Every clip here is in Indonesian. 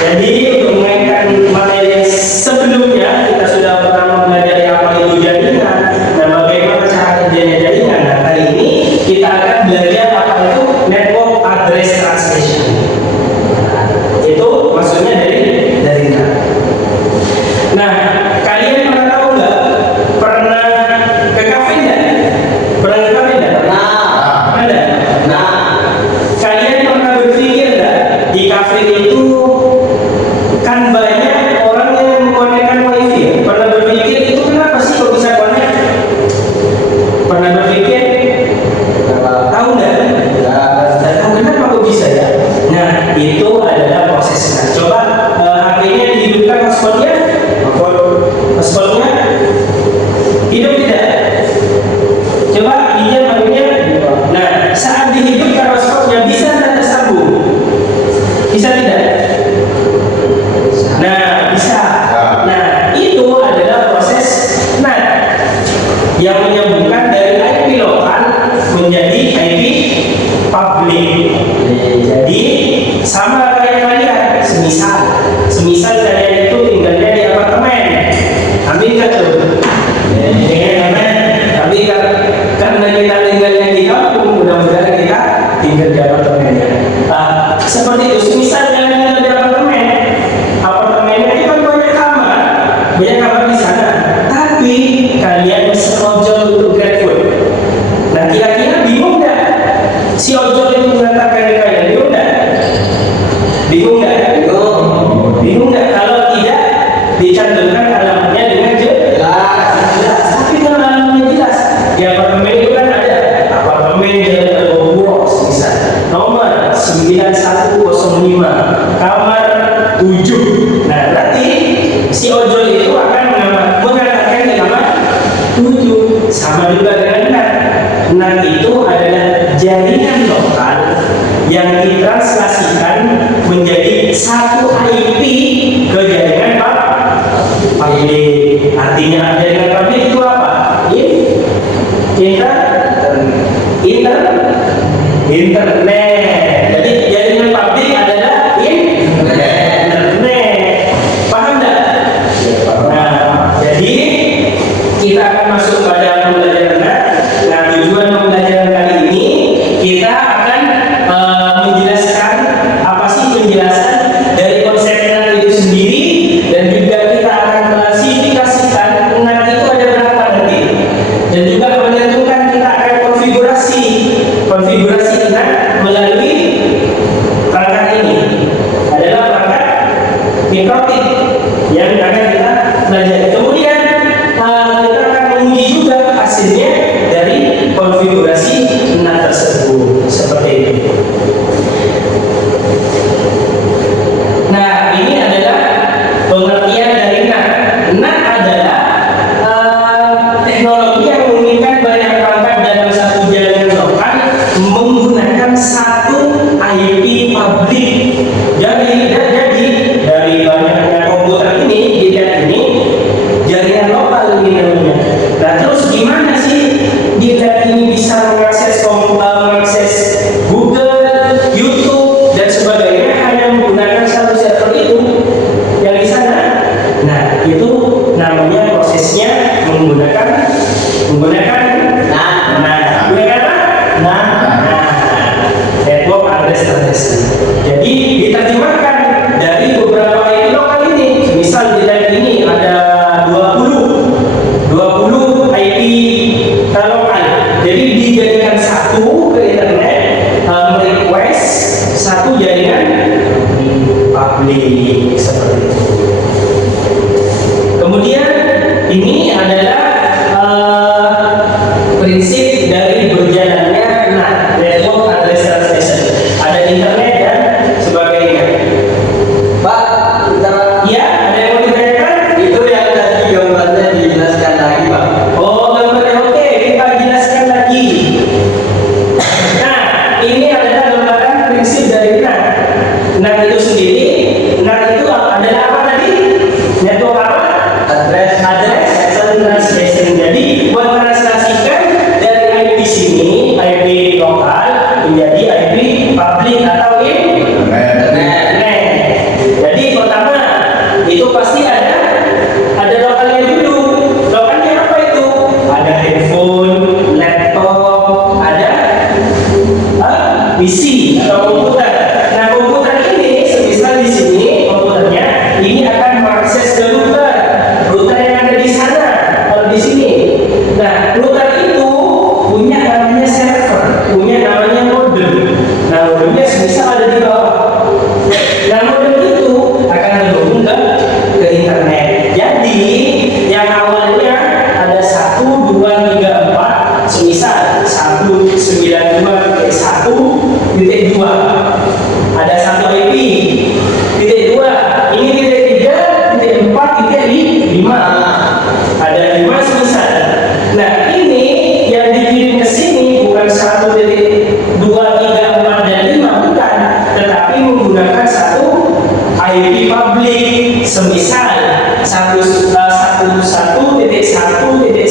Jadi untuk mengaitkan materi sebelumnya kita sudah pernah mempelajari apa itu jaringan dan bagaimana cara kerjanya jaringan. Nah, kali ini kita akan belajar apa itu network address translation. Itu maksudnya dari jaringan. Nah, kalian pernah tahu nggak? Pernah ke kafe nggak? Pernah ke kafe nggak? Ada. Nah, kalian pernah berpikir nggak di kafe itu kan banyak orang yang mengkonekkan wifi? Pernah berpikir itu kenapa sih kok bisa connect? Pernah berpikir? Tahu nggak? Tahu kenapa kok bisa ya? Nah, itu adalah prosesnya. Coba HP-nya dihidupkan hotspotnya. Hotspotnya hidup tidak? Coba pinjam HP-nya. Nah, saat dihidupkan hotspotnya bisa tidak tersambung? Bisa tidak? Nah, bisa. Nah, itu adalah proses NAT yang menyambungkan dari IP lokal menjadi IP publik. Jadi sama kayak kalian. Semisal kalian itu tinggalnya di apartemen. Amin kan tuh? Tapi karena kita tinggalnya di kampung, mudah-mudahan kita tinggal di apartemen. Seperti itu. Semisal kalian tinggal di apartemen, apartemennya itu kan banyak kamar di sana. Tapi kalian seojol untuk GrabFood. Nah, kira-kira bingung nggak? Si ojol itu mengatakan kalian bingung nggak? Bingung nggak? Bingung nggak? Kalau tidak dicantumkan alamatnya dengan jelas. Tapi kalau alamatnya jelas, di apartemen itu kan ada apartemen Jalan Argoburos, misal nomor 9105, kamar 7. Nah, berarti si ojol itu akan mengatakan di kamar 7. Sama juga dengan NAT. NAT itu adalah jaringan lokal yang ditranslasikan menjadi satu IP ke jaringan publik. Artinya jaringan publik itu apa? Internet. Jadi jaringan publik adalah internet. Paham nggak? Nah, jadi kita akan masuk pada pembelajaran NAT. Nah, tujuan pembelajaran kali ini kita akan menjelaskan apa sih penjelasan dari konsep NAT itu sendiri, dan juga kita akan klasifikasikan NAT itu ada berapa nanti, dan juga menentukan kita akan konfigurasi NAT melalui perangkat ini. Adalah perangkat mikrotik yang akan kita pelajari. Kemudian kita akan menguji juga hasilnya dari konfigurasi NAT tersebut seperti ini. Nah, ini adalah pengertian dari NAT. NAT adalah teknologi yang memungkinkan banyak perangkat dalam satu jaringan lokal menggunakan satu IP publik. Jadi dari banyaknya komputer ini, jaringan lokal ini namanya. Nah, terus gimana sih ini bisa mengakses Google, YouTube dan sebagainya hanya menggunakan satu server itu yang di sana? Nah, itu namanya prosesnya menggunakan network address translation. Jadi diterjemahkan dari beberapa IP lokal ini. Misal di jaringan ini ada 20 IP lokal. Jadi dijadikan satu ke internet, request satu jaringan publik seperti itu. Kemudian ini adalah prinsip dari berjalannya NAT, network address translation. Ada internet dan sebagainya. Pak, Ya, ada yang mau ditanyakan? itu yang tadi gambarnya dijelaskan lagi, Pak. Oh, gambarnya oke, kita jelaskan lagi. Nah, ini adalah gambaran prinsip dari NAT. NAT itu sendiri, NAT itu adalah apa tadi? Network apa? Address Translation. Jadi buat translasikan dari IP sini, IP lokal menjadi IP publik atau internet. Jadi pasti ada lokalnya dulu. Lokalnya apa itu? Ada handphone, laptop, ada PC atau komputer. Nah, komputer ini semisal di sini komputernya ini akan mengakses ke router yang ada di sana. Kalau di sini, nah router itu punya namanya server, punya namanya modem. Nah, modemnya semisal ada di bawah. Nah, modem itu akan terhubung ke internet. Jadi yang awalnya ada 1, 2, 3, 4, semisal 192.1.2 ada 1 IP, titik 2 ini titik 3, titik 4, titik 5 ada 5 semisal. Nah, ini yang dikirim ke sini bukan 1 titik 2, 3, 4, dan 5, bukan, tetapi menggunakan satu IP publik semisal 1.1.1.1.7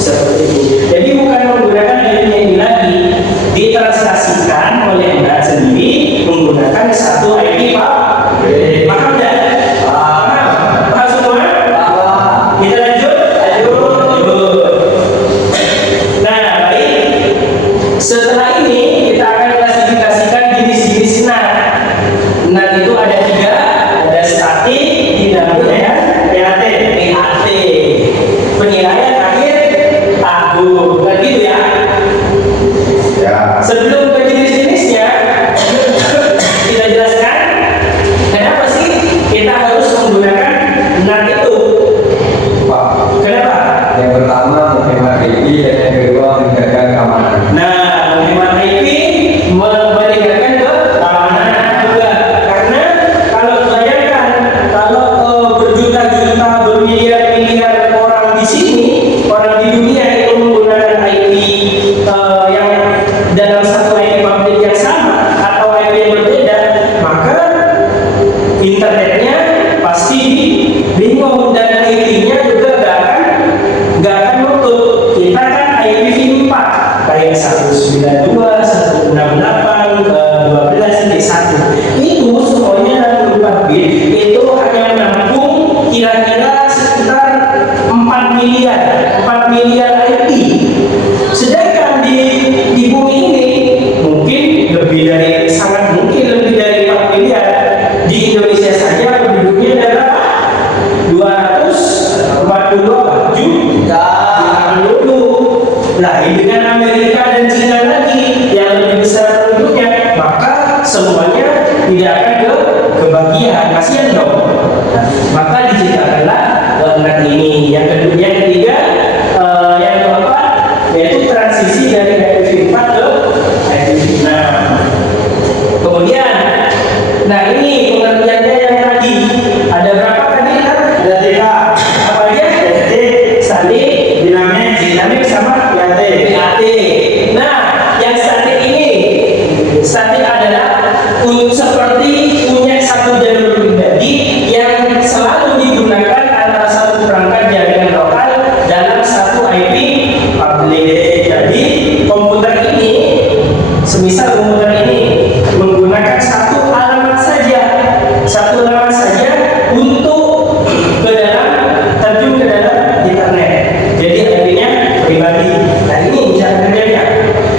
seperti itu. Jadi bukan menggunakan IP ini lagi, ditranslasikan oleh Anda sendiri menggunakan satu IP publik. Paham tidak? Paham semua? Kita lanjut. Nah, baik. Setelah ini kita akan klasifikasikan jenis-jenis NAT. NAT itu ada 3, ada statik, dinamik, dan PAT. Penilaian akhir tahun. Kan gitu ya? Sebelum ke jenis-jenisnya, kita jelaskan kenapa sih kita harus menggunakan NAT itu. Pak, Kenapa? yang pertama menghemat IP dan yang kedua menjaga keamanan. Nah, menghemat IP, meningkatkan keamanan juga. Karena kalau bayangkan, kalau berjuta-juta, bermiliar-miliar orang di sini, orang di dunia itu menggunakan IP yang dalam satu IP publik yang sama atau IP yang berbeda, maka internetnya pasti bingung dan IP-nya juga nggak akan nutup. Kita kan IPv4 kayak 192, 168, 12.1 itu semuanya 64 bit itu hanya menampung kira-kira sekitar 4 miliar IP. Sedangkan di bumi ini mungkin sangat mungkin lebih dari 4 miliar. Di Indonesia saja penduduknya ada berapa? 242 juta penduduk. Lain dengan Amerika dan China lagi yang lebih besar penduduknya, maka semuanya tidak akan kebagian. Kasihan dong. Maka diciptakanlah NAT ini. Yang ketiga, yang keempat yaitu transisi dari IPv4 ke IPv6. Kemudian, nah ini pengertiannya yang tadi ada berapa tadi? Ada 3. Apa aja? Statik, dinamik sama PAT. Nah, yang statik ini, statik adalah seperti punya satu jalur pribadi yang selalu digunakan antara satu perangkat jaringan lokal dalam satu IP publik. Jadi komputer ini, semisal komputer ini menggunakan satu alamat saja untuk terjun ke dalam internet. Jadi IP-nya pribadi. Nah, ini cara kerjanya.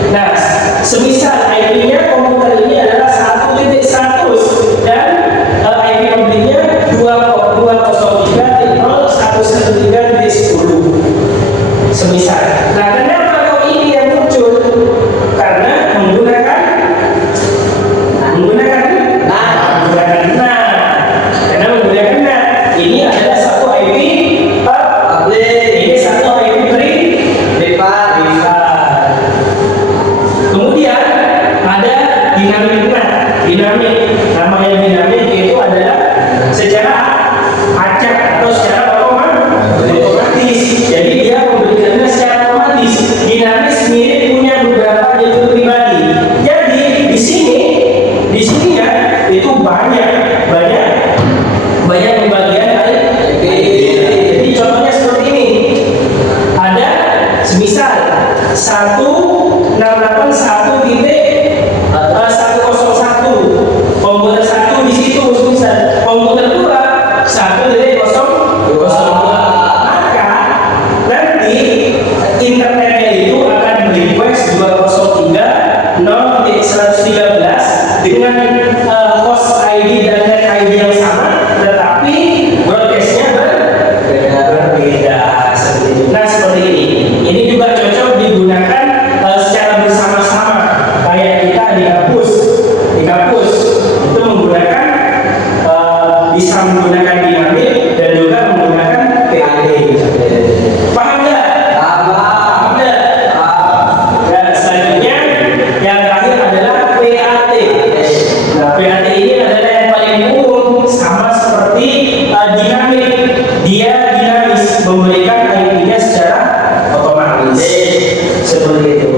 Nah, semisal IP-nya komputer ini adalah 1.100 dan IP publiknya 203.0.113.10. Semisal. Nah, kenapa kok ini yang muncul? Karena menggunakan karena menggunakan NAT. Ini adalah satu IP publik, ini satu IP privat. Kemudian ada dinamik NAT. Nama yang dinamik itu adalah secara acak atau secara otomatis. Jadi dia memberikannya secara otomatis. Dinamis mirip punya beberapa jalur pribadi. Jadi di sini ya itu banyak pembagian IP. Jadi contohnya seperti ini. Ada semisal 168.1.101 komputer 1 di situ semisal, komputer 2 dengan host ID dan net ID yang sama, tetapi broadcastnya berbeda seperti itu. Nah seperti ini. Ini juga cocok digunakan secara bersama-sama. Kayak kita di kampus itu menggunakan bisa menggunakan dinamik dan juga menggunakan PAD. Paham nggak? Paham nggak? Dan selanjutnya yang terakhir adalah PAT. Nah, PAT ini adalah yang paling umum, sama seperti dinamik. Dia dinamis, memberikan IP-nya secara otomatis. Seperti itu.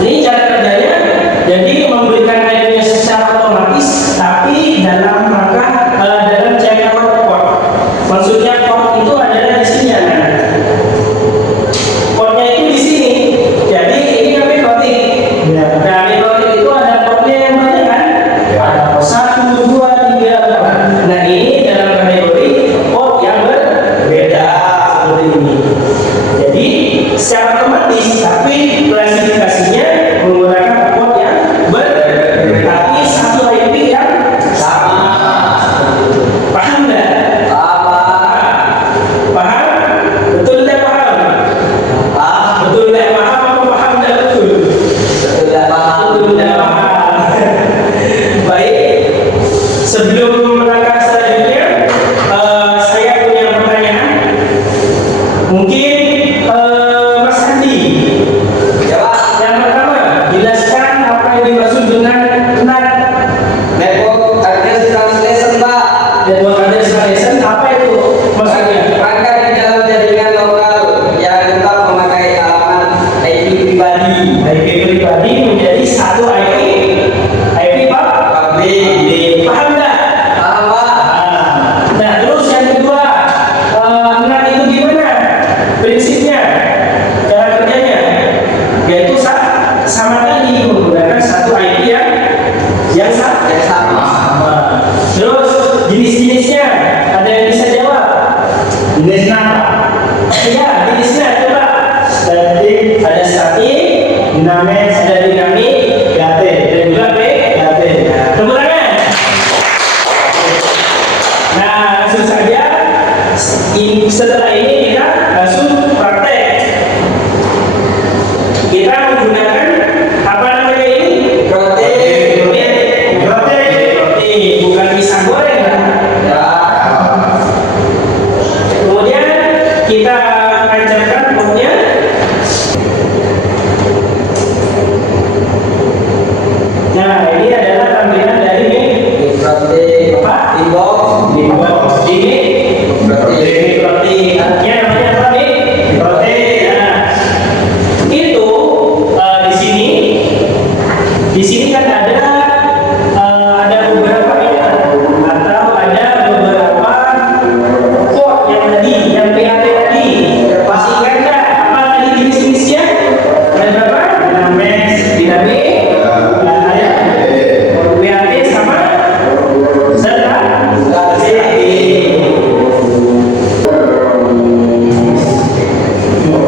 Ini cara kerjanya, jadi memberikan IP-nya secara otomatis, tapi dalam rangka dalam jangka port. Maksudnya port itu adalah di sini ya. Portnya itu di sini. Jadi ini yang mikrotik. Nah, mikrotik itu ada portnya yang banyak kan? Ada port 1, 2, 3, 4. Nah, ini dalam kategori port yang berbeda seperti ini. Jadi secara otomatis, tapi klasifikasinya menggunakan port yang berbeda, tapi satu IP yang sama. Paham nggak? Paham? Betul nggak paham? Betul nggak paham apa paham nggak betul? Betul nggak paham. Baik. Sebelum melangkah selanjutnya, saya punya pertanyaan. Mungkin Mas Andi. Yang pertama, jelaskan apa yang dimaksud dengan NAT. Network Address Translation, Pak. Network Address Translation apa itu maksudnya? Perangkat di dalam jaringan lokal yang tetap memakai alamat IP pribadi. IP pribadi menjadi satu IP. IP Pak? Publik. Paham nggak? Paham, Pak? Nah, terus yang kedua, NAT itu gimana? Prinsipnya, cara kerjanya, yaitu sama tadi menggunakan satu IP yang sama. Terus jenis-jenisnya, ada yang bisa jawab? Jenisnya apa? Ya, jenisnya coba. Statik, ada statik, dinamis, ada dinamik, PAT, dan juga PAT. Tepuk tangan. Nah, langsung saja. Setelah ini kita langsung praktek. Kita menggunakan apa namanya ini? Roti, bukan pisang goreng kan? Ya. Kemudian kita ajarkan portnya. Nah, ini adalah tampilan dari Roti. apa? Inbox. Ini roti. Artinya namanya apa nih? Roti. Nah, itu di sini kan ada beberapa ya, atau ada beberapa port yang tadi, yang PAT tadi. Masih ingat nggak apa tadi jenis-jenisnya? Ada berapa? Dinamik, PAT sama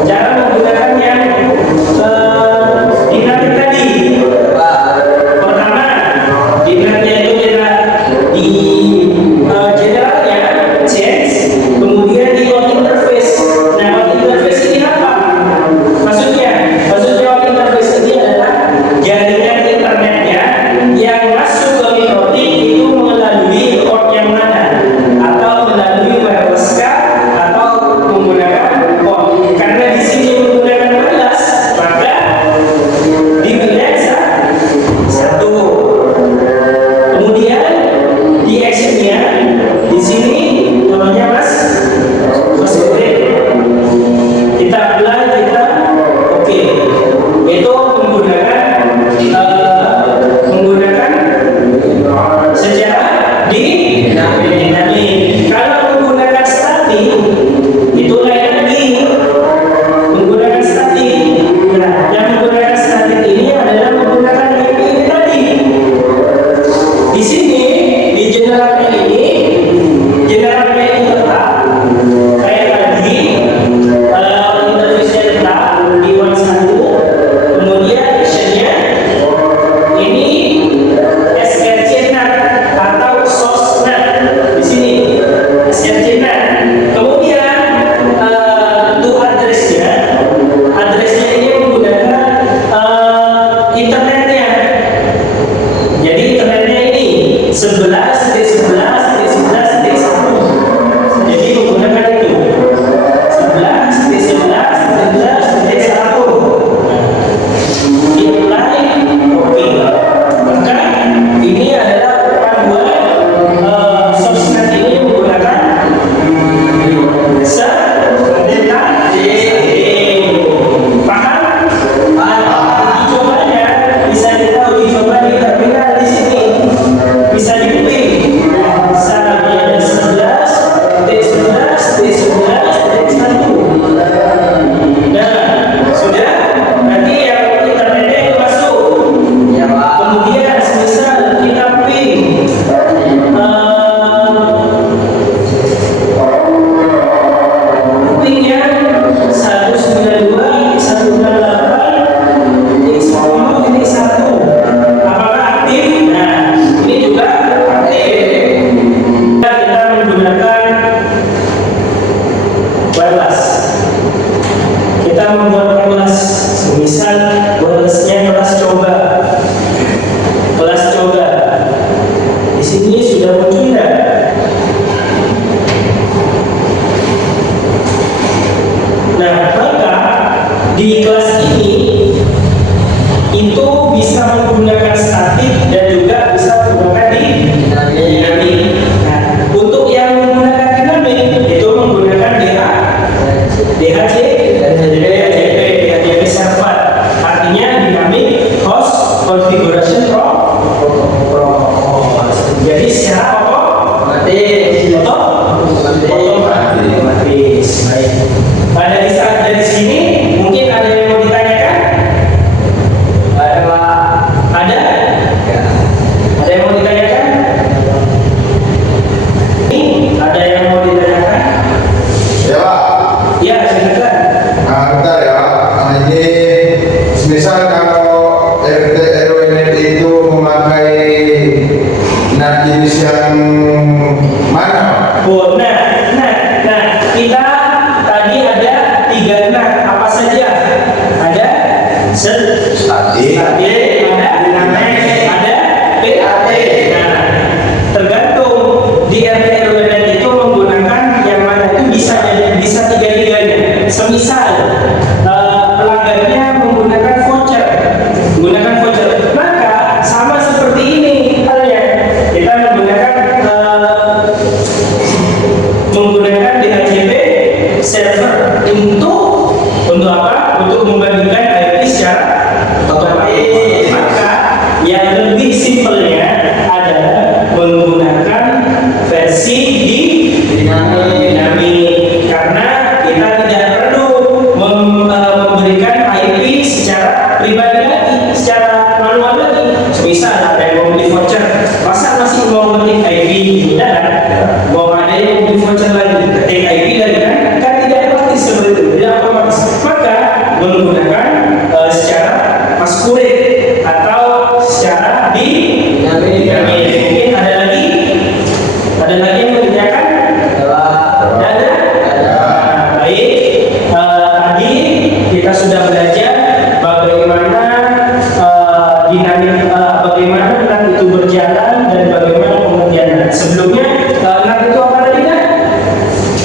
cara menggunakan yang dinamik tadi. Pertama, dinamiknya itu di generalnya change, kemudian di out interface. Nah, out interface ini apa? Maksudnya out interface ini adalah jaringan internetnya yang masuk ke mikrotik itu melalui port yang mana, atau melalui wireless card, atau menggunakan port. Karena di sini menggunakan wireless, maka dipilih satu. Kemudian di actionnya di sini namanya Mas Siprit. Kita apply, kita oke. Itu menggunakan secara dinamik. Kalau menggunakan statik itu lain lagi. Menggunakan statik. Nah, yang menggunakan statik ini adalah menggunakan IP tadi. Di sini di generalnya ini tetap kayak tadi. Interface-nya tetap di one satu. Kemudian actionnya ini 11.11.11.1. Jadi menggunakan itu 11.11.11.1. Apply, oke. Maka ini adalah panduan sosmed ini menggunakan paham? Uji cobanya bisa kita uji coba di terminal di sini, bisa dipilih. Misalnya ada 11, T11, T11, T1. Nah, sudah. Nanti yang internetnya itu masuk. Ya Pak. Kemudian semisal kita ping pingnya 192, 128, ini 10, ini 1. Apakah aktif? Nah, ini juga aktif. Kita menggunakan wireless. Kita membuat kelas, misal kelasnya kelas coba. Kelas coba. Di sini sudah muncul tidak? Nah, maka di kelas ini itu bisa menggunakan statik dan juga bisa menggunakan dinamik. Nah, untuk yang menggunakan dinamik itu menggunakan DHCP server. Artinya dynamic host configuration protocol. Jadi secara otomatis. Baik. Pada saat dari sini mungkin ada yang mau ditanyakan? Ada Pak. Ada? Ada yang mau ditanyakan? Ini ada yang mau ditanyakan? Ya Pak, Ya, silakan. bentar ya Pak. Ini semisal kalau RT RW itu memakai NAT jenis yang mana Pak? Oh, nah, kita tadi ada 3 NAT. Apa saja? Ada Statik, ada dinamik, ada PAT. Nah, tergantung di RT RW itu menggunakan yang mana itu bisa tiga-tiganya. Semisal pelanggannya menggunakan voucher, maka sama seperti ini halnya. Kita menggunakan DHCP server untuk apa? Untuk membandingkan IP secara otomatis. Maka yang lebih simpelnya adalah menggunakan versi dinamik karena kita tidak perlu memberikan IP secara pribadi lagi, secara manual lagi. Misal ada yang mau beli voucher, masa masih mau ngetik IP? Tidak kan? Mau ada yang mau beli voucher lagi, ketik IP lagi kan tidak praktis seperti itu, tidak otomatis. Maka menggunakan secara maskulit atau secara dinamik. Mungkin ada lagi yang menanyakan? Ada? Baik. Tadi kita sudah belajar bagaimana dinamik, bagaimana NAT itu berjalan dan bagaimana pengertian NAT. Sebelumnya NAT itu apa tadi kan?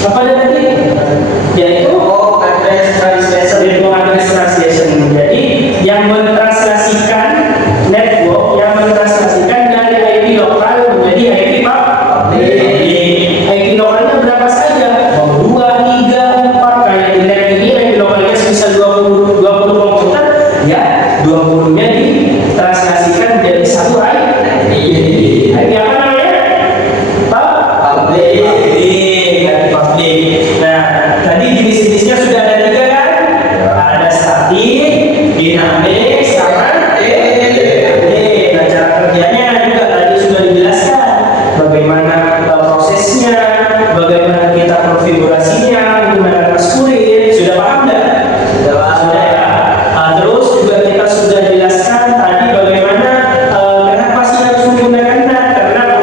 Apa tadi? Yaitu address translation. Jadi yang mentranslasikan network, yang mentranslasikan dari IP lokal menjadi IP public. IP lokalnya berapa saja? Mau 2, 3, 4. Kayak di lab ini IP lokalnya sebesar 20 komputer, ya 20-nya ditranslasikan menjadi satu IP. IP apa namanya? Public. Nah, tadi jenis-jenisnya sudah ada 3 kan? Ada statik, dinamik, sama nah, cara kerjanya juga tadi sudah dijelaskan. Bagaimana prosesnya, bagaimana kita konfigurasinya, menggunakan maskulit. Sudah paham tidak? Sudah ya. Terus juga kita sudah jelaskan tadi bagaimana kenapa sih harus menggunakan NAT. Karena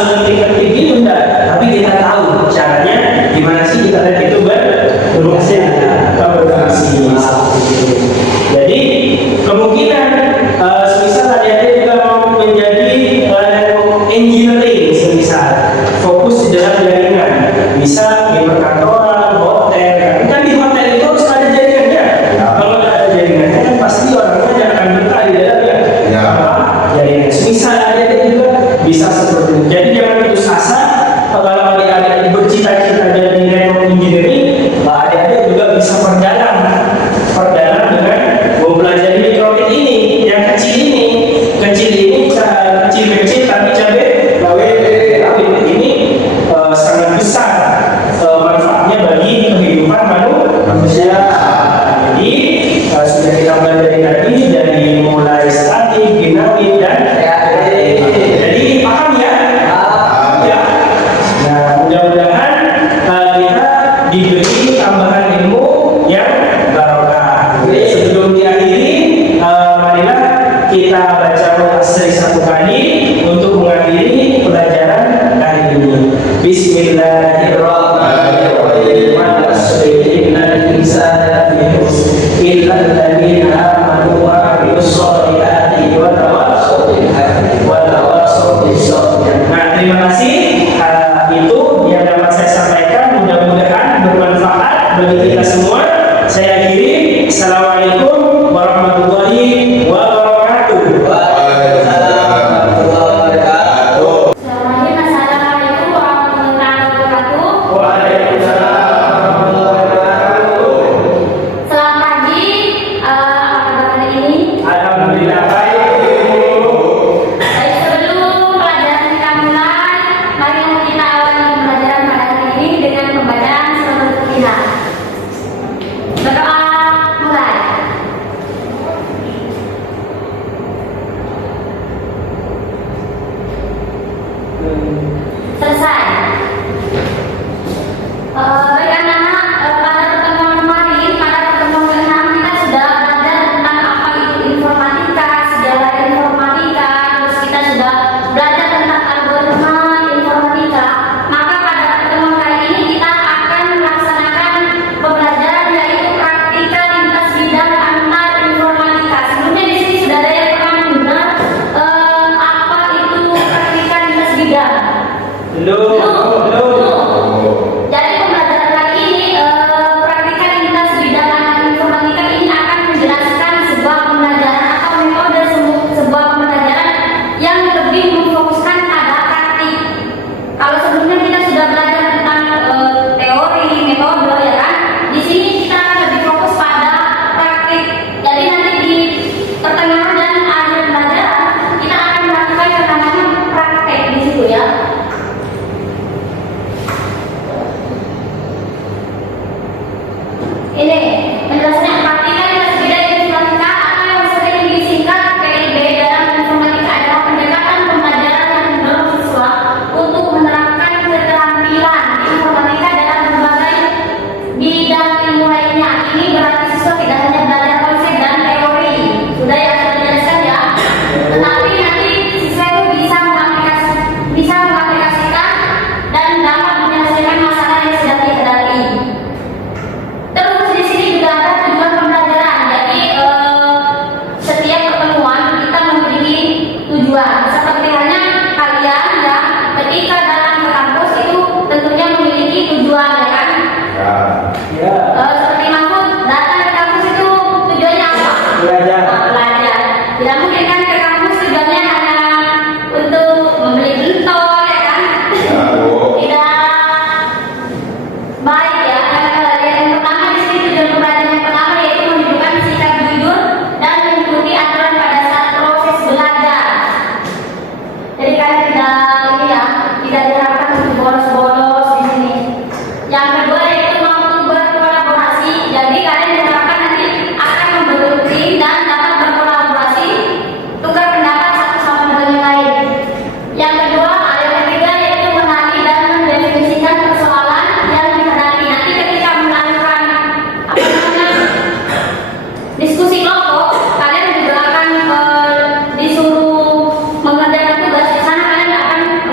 asal ngetik-ngetik gitu enggak, tapi kita tahu caranya gimana sih internet itu berfungsi. Jadi kemungkinan semisal adik-adik juga mau menjadi network engineering, semisal fokus di dalam jaringan, bisa di perkantoran, hotel, kan di hotel itu harus ada jaringannya. Kalau nggak ada jaringannya kan pasti orang-orang akan betah di dalamnya. Ya. Jaringan. Semisal adik-adik juga bisa seperti itu. Jadi jangan putus asa. Kalau adik-adik bercita-cita jadi network engineering, adik-adik juga bisa perdalam dengan mempelajari mikrobit ini, yang kecil ini bisa kecil tapi cabai rawit ini sangat besar manfaatnya bagi kehidupan manusia. Jadi sudah kita pelajari tadi dari mulai statik, dinamik dan jadi paham ya? Ya. Nah, mudah-mudahan kita diberi tambahan ilmu yang barokah. Sebelum diakhiri, marilah kita baca muyassar satu kali untuk mengakhiri pelajaran hari ini. Bismillahirrahmanirrahim. Innal insana lafi khusr illa alladziina aamanu wa 'amilus shalihati wa tawassaw bil haqqi wa tawassaw bis sabr. Nah, terima kasih. Itu yang dapat saya sampaikan. Mudah-mudahan bermanfaat bagi kita semua. Saya akhiri. Assalamualaikum warahmatullahi wabarakatuh. Assalamualaikum warahmatullahi wabarakatuh. Waalaikumsalam warahmatullahi wabarakatuh. Selamat pagi. Apa kabar hari ini? Alhamdulillah baik. Baik, sebelum pelajaran kita mulai, mari kita awali pelajaran pada hari ini dengan pembacaan surat Al-Fatihah. Berdoa mulai. Selesai. Baik anak-anak, pada pertemuan kemarin, pada pertemuan ke-6 kita sudah belajar tentang apa itu informatika, sejarah informatika, terus kita sudah belajar tentang algoritma informatika. Maka pada pertemuan kali ini kita akan melaksanakan pembelajaran yaitu praktika lintas bidang antar informatika. Sebelumnya di sini sudah ada yang pernah mendengar apa itu praktika lintas bidang? Belum. Jadi pembelajaran kali ini praktika lintas bidang antar informatika ini akan menjelaskan sebuah pembelajaran atau metode sebuah pembelajaran yang lebih memfokuskan pada praktik. Kalau sebelumnya kita sudah belajar tentang teori, metode, ya kan? Di sini kita akan lebih fokus pada praktik. Jadi nanti di pertengahan dan akhir pembelajaran kita akan melakukan yang namanya praktek di situ ya. Ini menjelaskan praktika lintas bidang informatika atau yang sering disingkat PIB dalam informatika adalah pendekatan pembelajaran yang mendorong siswa untuk menerapkan keterampilan informatika dalam berbagai bidang ilmu lainnya. Ini berarti siswa tidak hanya belajar konsep dan teori, sudah ya, sudah dijelaskan ya. Tetapi nanti siswa itu bisa mengaplikasikan dan dapat menyelesaikan masalah yang sedang dihadapi. Terus di sini juga ada tujuan pembelajaran. Jadi setiap pertemuan kita memiliki tujuan. Seperti halnya kalian ya, ketika datang ke kampus itu tentunya memiliki tujuan, ya kan? Ya. Seperti Mahfud datang ke kampus itu tujuannya apa? Belajar. Belajar. Tidak mungkin kan ke kampus tujuannya hanya untuk membeli bentol, ya kan? Tidak baik ya. Yang pertama di sini tujuan pembelajaran yang pertama yaitu menunjukkan sikap jujur dan mengikuti aturan pada saat proses belajar. Jadi kalian tidak diharapkan untuk bolos-bolos di sini. Yang kedua yaitu mampu berkolaborasi. Jadi kalian diharapkan nanti akan membentuk tim dan dapat berkolaborasi, tukar pendapat satu sama dengan yang lain. Yang kedua, yang ketiga yaitu mengenali dan mendefinisikan persoalan yang dihadapi. Nanti ketika melakukan diskusi kelompok, kalian juga akan disuruh mengerjakan tugas. Di sana kalian akan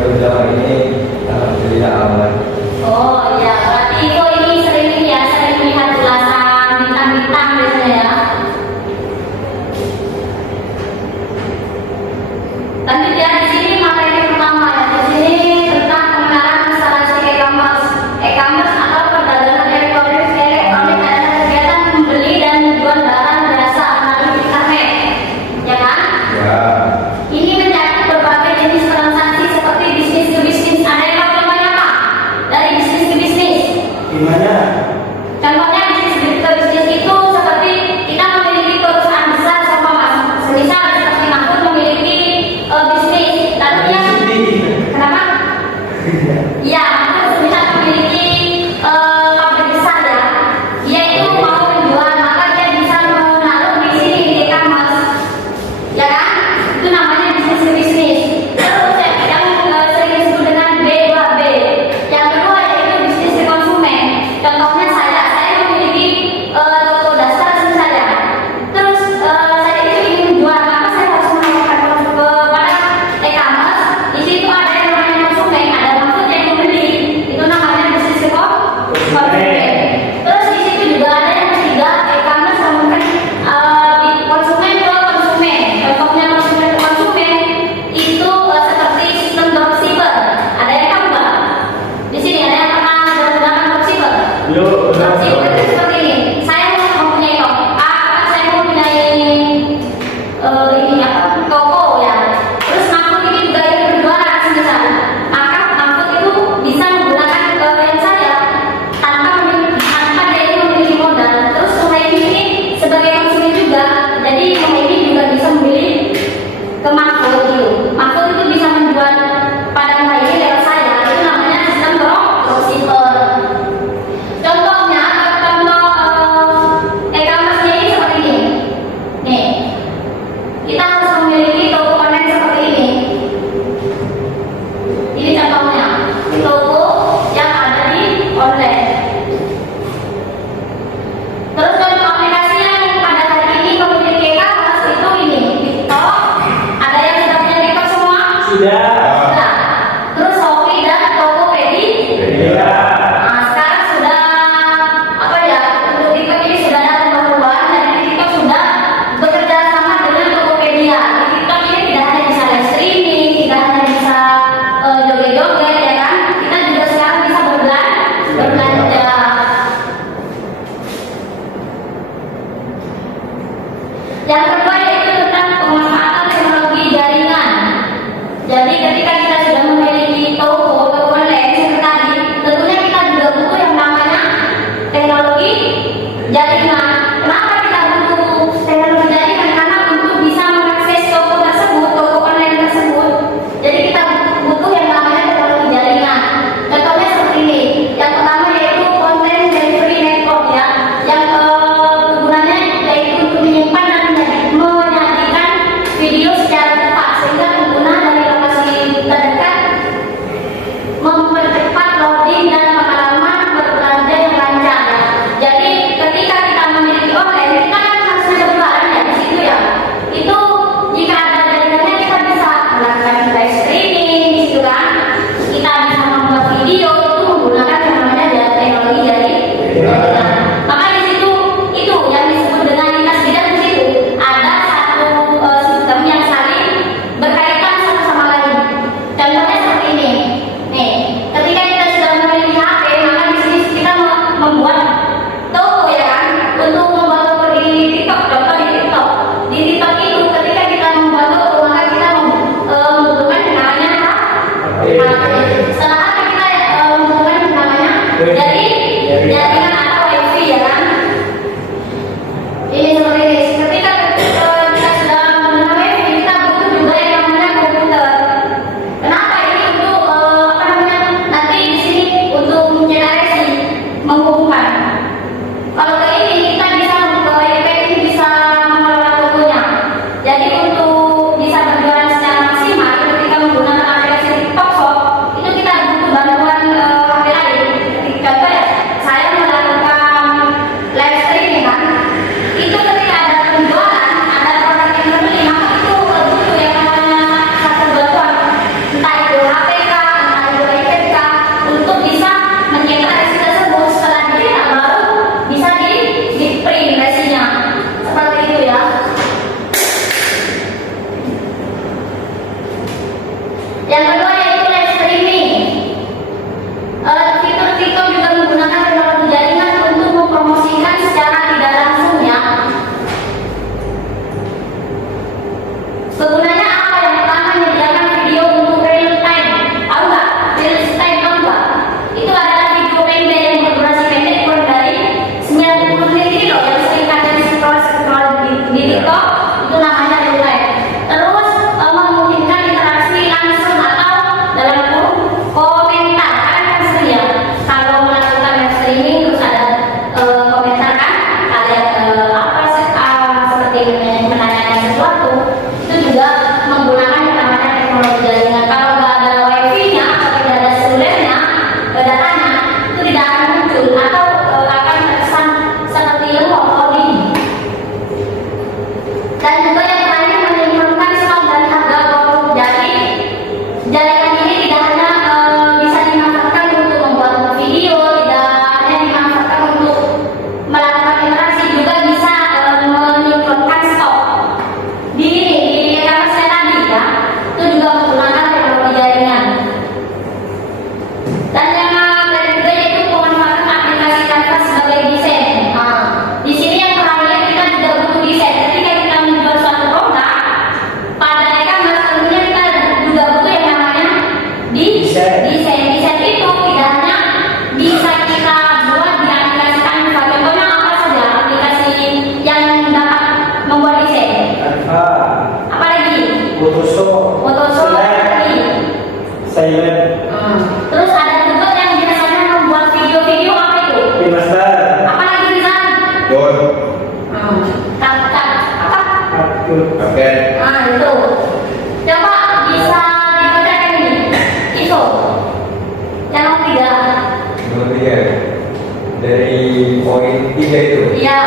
berjamaah ini alhamdulillah aman. Oh iya, berarti itu ini sering melihat ulasan bintang-bintang biasanya ya. Lanjut ya, di sini materi pertama ya. Di sini tentang pengenalan instalasi e-commerce. E-commerce atau perdagangan elektronik adalah kegiatan membeli dan menjual barang jasa melalui internet, ya kan? Ya. Ini mencakup berbagai jenis transaksi seperti bisnis ke bisnis. Ada yang tahu contohnya apa? Dari bisnis ke bisnis. Gimana? Contohnya bisnis ke bisnis itu seperti kita memiliki perusahaan besar sama mas. Semisal seperti Mahfud memiliki bisnis. Lalu dia kenapa? Ya, Mahfud semisal memiliki pabrik besar ya. Dia itu mau menjual, maka dia bisa menaruh di sini di e-commerce. Ya kan? Itu namanya bisnis ke bisnis. Terus yang sering disebut dengan B2B. Yang kedua yaitu bisnis ke konsumen. Contohnya saya memiliki toko dasar misalnya. Terus saya itu ingin menjual, maka saya harus menanyakan kepada e-commerce. Di situ ada yang namanya konsumen, ada maksud yang membeli. Itu namanya bisnis ke konsumen. Terus di situ juga ada yang ketiga, e-commerce menggunakan konsumen ke konsumen. Contohnya konsumen ke konsumen itu seperti sistem dropshipper. Ada yang tahu nggak? Di sini ada yang pernah menggunakan dropshipper? Yuk, Dropshipper itu seperti ini. Saya mempunyai toko, saya mempunyai ini apa toko ya. Terus Mahfud ini juga ingin berjualan semisal. Maka Mahfud itu bisa menggunakan yang saya tanpa dia itu memiliki modal. Terus Muhammad ini sebagai konsumen juga, jadi Muhammad ini juga bisa membeli ke Mahfud gitu. Mahfud itu bisa menjual pada Muhammad lewat saya. Itu namanya sistem dropshipper. Contohnya, Dan yang ketiga yaitu pemanfaatan aplikasi Canva sebagai desain. Nah, di sini yang terakhir kita juga butuh desain. Ketika kita menjual suatu produk, pada e-commerce tentunya kita juga butuh yang namanya Desain. desain. Desain itu tidak hanya bisa kita buat di aplikasi Canva. Contohnya apa saja aplikasi yang dapat membuat desain? Canva, Apa lagi? Photoshop, Photoshop, apa lagi? Silent, Terus ada juga yang biasanya membuat video-video, apa itu? Remaster, Apa lagi di sana? Don. Apa? Upload. Oke. Nah itu. Coba bisa dibacakan ini. Itu. Yang ketiga. Nomor 3 dari poin 3 itu. Iya.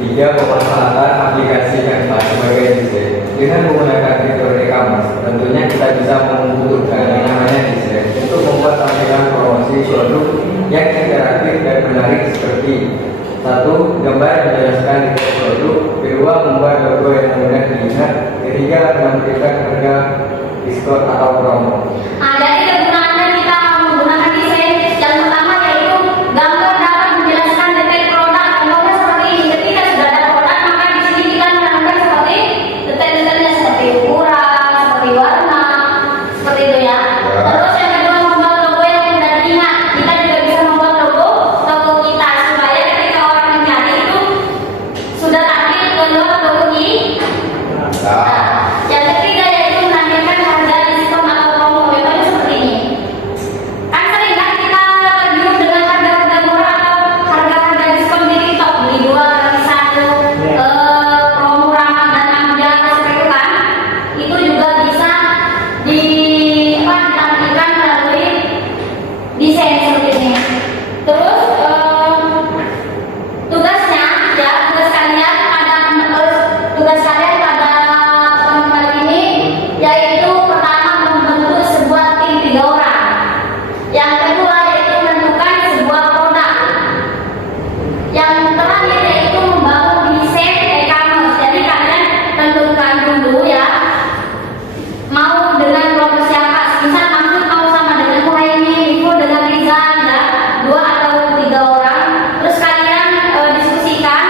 3 pemanfaatan aplikasi Canva sebagai desain. Dengan menggunakan fitur e-commerce, tentunya kita bisa membutuhkan yang namanya desain untuk membuat tampilan promosi produk yang interaktif dan menarik seperti 1. Gambar yang menjelaskan detail produk. 2. Membuat logo yang mudah dilihat. 3. Menampilkan harga diskon atau promo. Nah, dari kegunaannya kita menggunakan desain yang pertama yaitu gambar dapat menjelaskan detail produk. Contohnya seperti ini. Ketika sudah ada produk, maka di sini kita menambahkan seperti detail-detailnya seperti ukuran, seperti warna, seperti itu ya. Terus yang kedua membuat logo yang mudah dilihat. Kita juga bisa membuat logo kita supaya ketika orang mencari itu sudah tampil keluar logo ini. Nah, Yang ketiga yaitu menampilkan harga diskon atau promo. Contohnya seperti ini. Kan sering kan kita tergiur dengan harga-harga murah atau harga-harga diskon di TikTok, beli 2 beli 1, promo Ramadan Amjad seperti itu kan. Itu juga bisa ditampilkan melalui desain seperti ini. Terus tugasnya ya tugas kalian pada teman ini yaitu pertama membentuk sebuah tim 3 orang. Yang kedua yaitu menentukan sebuah produk. Yang terakhir yaitu membangun desain e-commerce. Jadi kalian tentukan dulu ya mau dengan kelompok siapa. Misal Mahmud mau sama dengan Muhaini, Ibu dengan Rizal ya, 2 atau 3 orang. Terus kalian diskusikan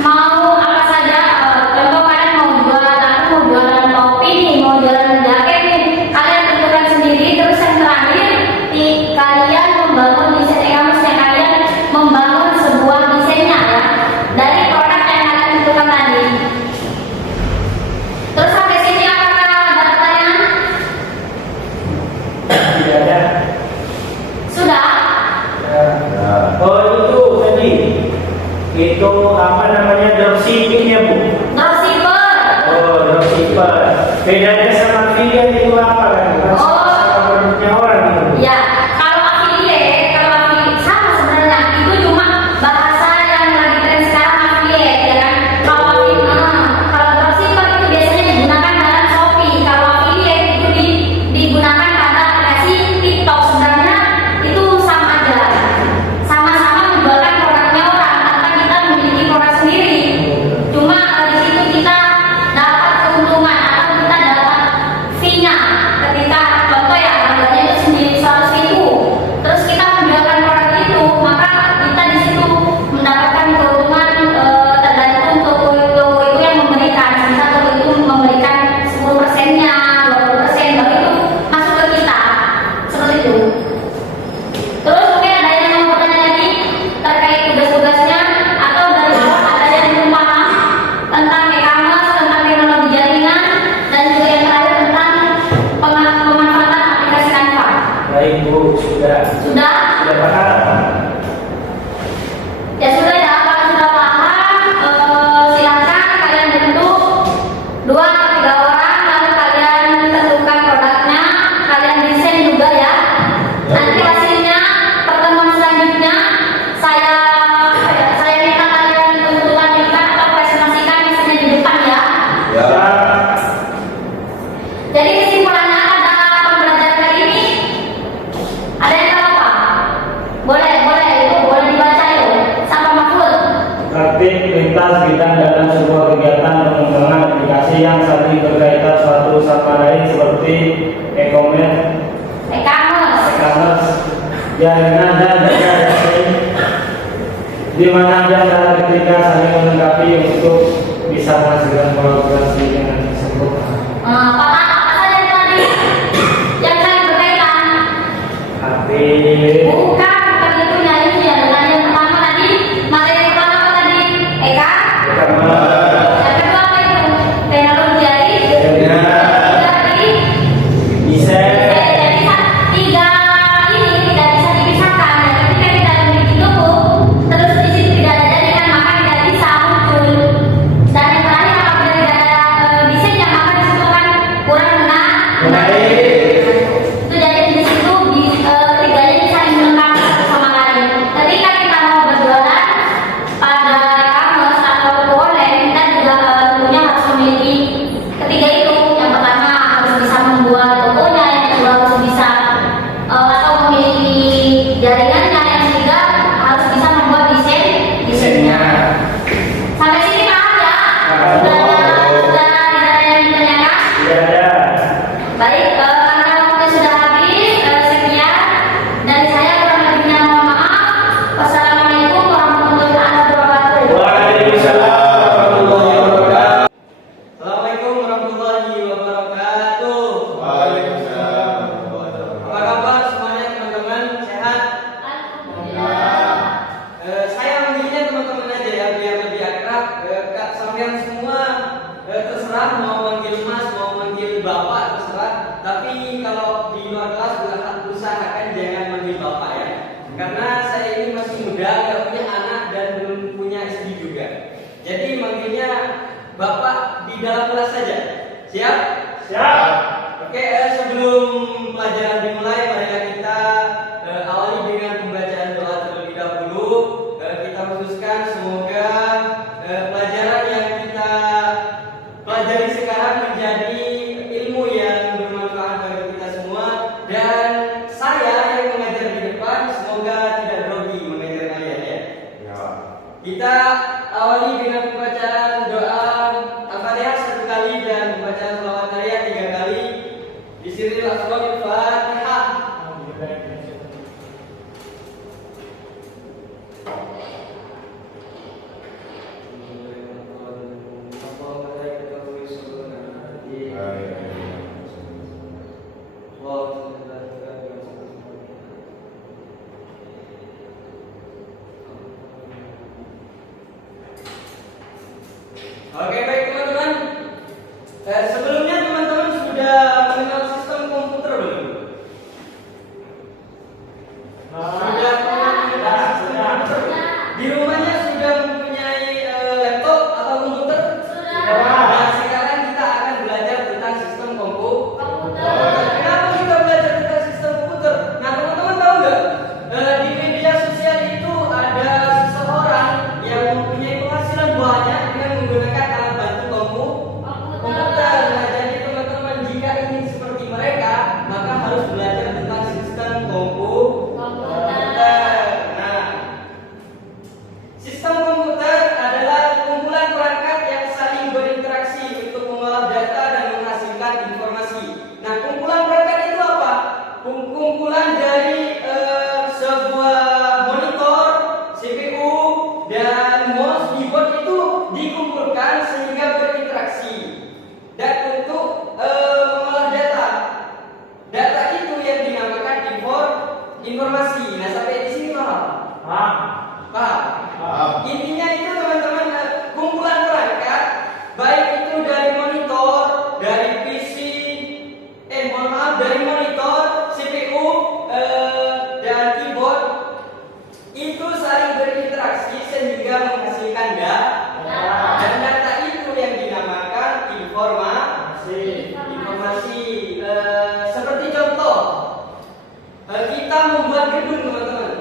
mau apa saja. Contoh kalian mau jualan topi nih, mau jualan jaket nih. Kalian tentukan sendiri. Terus yang terakhir kalian membangun desain e-commerce, kalian membangun sebuah desainnya ya dari produk yang kalian tentukan tadi. Terus sampai sini apakah ada pertanyaan? Tidak ada. Sudah? Oh itu tadi, itu apa namanya dropshipping ya Bu? Dropshipper. Oh dropshipper. Bedanya sama affiliate itu apa kan? Sama produknya orang itu. Ya, kalau affiliate sama sebenarnya itu cuma bahasa yang lagi tren sekarang affiliate ya kan. Kalau dropshipper itu biasanya digunakan dalam Shopee. Kalau affiliate itu digunakan pada aplikasi TikTok. Sebenarnya itu sama aja. Sama-sama menjualkan produknya orang tanpa kita memiliki produk sendiri. Cuma di situ kita dapat keuntungan atau kita dapat fee-nya ketika contoh ya harganya itu sendiri 100.000. Terus kita menjualkan produk itu, maka kita di situ mendapatkan keuntungan tergantung toko itu yang memberikan. Misal toko itu memberikan 10%-nya, 20%, baru itu masuk ke kita. Seperti itu. Terus mungkin ada yang mau bertanya lagi terkait tugas-tugasnya atau dari awal ada yang belum paham tentang e-commerce, tentang teknologi jaringan, dan juga yang terakhir tentang pemanfaatan aplikasi Canva. Baik Bu, sudah. Sudah? Sudah paham. Ya sudah ya, kalau sudah paham silakan kalian bentuk 2 atau 3 orang, lalu kalian tentukan produknya, kalian desain juga ya. Nanti hasilnya pertemuan selanjutnya saya minta kalian tentukan atau presentasikan misalnya di depan ya. ya. Jadi kesimpulannya pada pembelajaran kali ini ada yang tahu apa? Boleh dibaca yuk sama Mahfud. Praktik lintas bidang dalam sebuah kegiatan pengembangan aplikasi yang saling berkaitan satu sama lain seperti e-commerce, E-commerce. e-commerce, jaringan dan data racing, di mana di antara ketika saling melengkapi untuk bisa menghasilkan kolaborasi dengan sempurna. Pak, apa saja yang tadi yang saling berkaitan? HP, Bukan itunya itu ya. Dengan yang pertama tadi, materi yang pertama apa tadi? Eka. gambar, Yang kedua apa itu? Teknologi jadi. Jadi desain, jadi tiga ini tidak bisa dipisahkan. Dan ketika kita memiliki logo, terus di situ tidak ada jaringan, maka tidak bisa muncul. Dan yang terakhir apabila tidak ada desainnya, maka di situ kan kurang menarik. Itu jadi di situ tiganya ini saling melengkapi satu sama lain. Ketika kita mau berjualan pada e-commerce atau toko online, kita juga tentunya harus memiliki ketiga itu. Yang pertama harus bisa membuat tokonya, yang kedua harus bisa atau memiliki jaringannya, yang ketiga harus bisa membuat desainnya. Sampai sini paham ya? Sudah tidak ada yang ditanyakan? tidak ada. Baik, karena waktunya sudah habis, sekian dari saya. Kurang lebihnya mohon maaf. Wassalamualaikum warahmatullahi wabarakatuh. Waalaikumsalam warahmatullahi wabarakatuh. Assalamualaikum warahmatullahi wabarakatuh. Waalaikumsalam. Apa kabar semuanya teman-teman? Sehat? Alhamdulillah. Saya manggilnya teman-teman aja ya biar lebih akrab. Kak sampean semua terserah mau manggil Mas, mau manggil Bapak terserah. Tapi kalau di luar kelas usahakan jangan manggil Bapak ya. Karena saya ini masih muda, gak punya anak dan belum punya istri juga. Jadi manggilnya Bapak di dalam kelas saja. Siap? Siap. Oke, sebelum pelajaran dimulai, marilah kita awali dengan pembacaan doa terlebih dahulu. Kita khususkan semoga pelajaran yang kita pelajari sekarang menjadi ilmu yang bermanfaat bagi kita semua, dan saya yang mengajar di depan semoga tidak grogi mengajar kalian ya. Kita awali dengan pembacaan doa Al-Fatihah 1 kali dan pembacaan sholawat Nariyah 3 kali. Bismillahirrahmanirrahim. Fatihah. Oke, baik teman-teman. Sebelumnya teman-teman sudah mengenal sistem komputer belum? Sudah mengenal sistem komputer? Di rumahnya sudah mempunyai laptop atau komputer? Nah, sekarang kita akan belajar tentang sistem komputer. Kenapa kita belajar tentang sistem komputer? Nah, teman-teman tahu nggak? Di media sosial itu ada seseorang yang mempunyai penghasilan banyak dengan menggunakan alat bantu komputer. Nah, jadi teman-teman jika ingin seperti mereka, maka harus belajar tentang sistem komputer. Nah, sistem komputer adalah kumpulan perangkat yang saling berinteraksi untuk mengolah data dan menghasilkan informasi. Nah, kumpulan perangkat itu apa? Kumpulan dari sebuah monitor, CPU, dan mouse keyboard itu dikumpulkan sehingga berinteraksi dan untuk mengolah data. Data itu yang dinamakan informasi. Nah, sampai di sini paham? Paham? Intinya itu teman-teman, kumpulan perangkat baik itu dari monitor, dari PC, dari monitor, CPU, dan keyboard itu saling berinteraksi sehingga menghasilkan data. Dan data itu yang dinamakan informasi. Seperti contoh, kita membuat gedung teman-teman.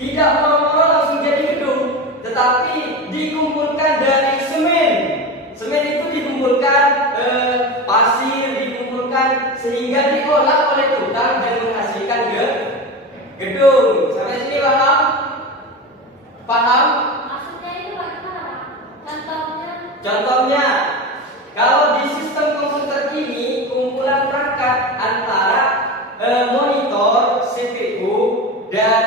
Tidak moro-moro langsung jadi gedung, tetapi dikumpulkan dari semen. Semen itu dikumpulkan, pasir dikumpulkan sehingga diolah oleh tukang dan menghasilkan gedung. Sampai sini paham? Paham? Maksudnya itu bagaimana, Pak? Contohnya? Contohnya, kalau di sistem komputer ini kumpulan perangkat antara monitor, CPU, dan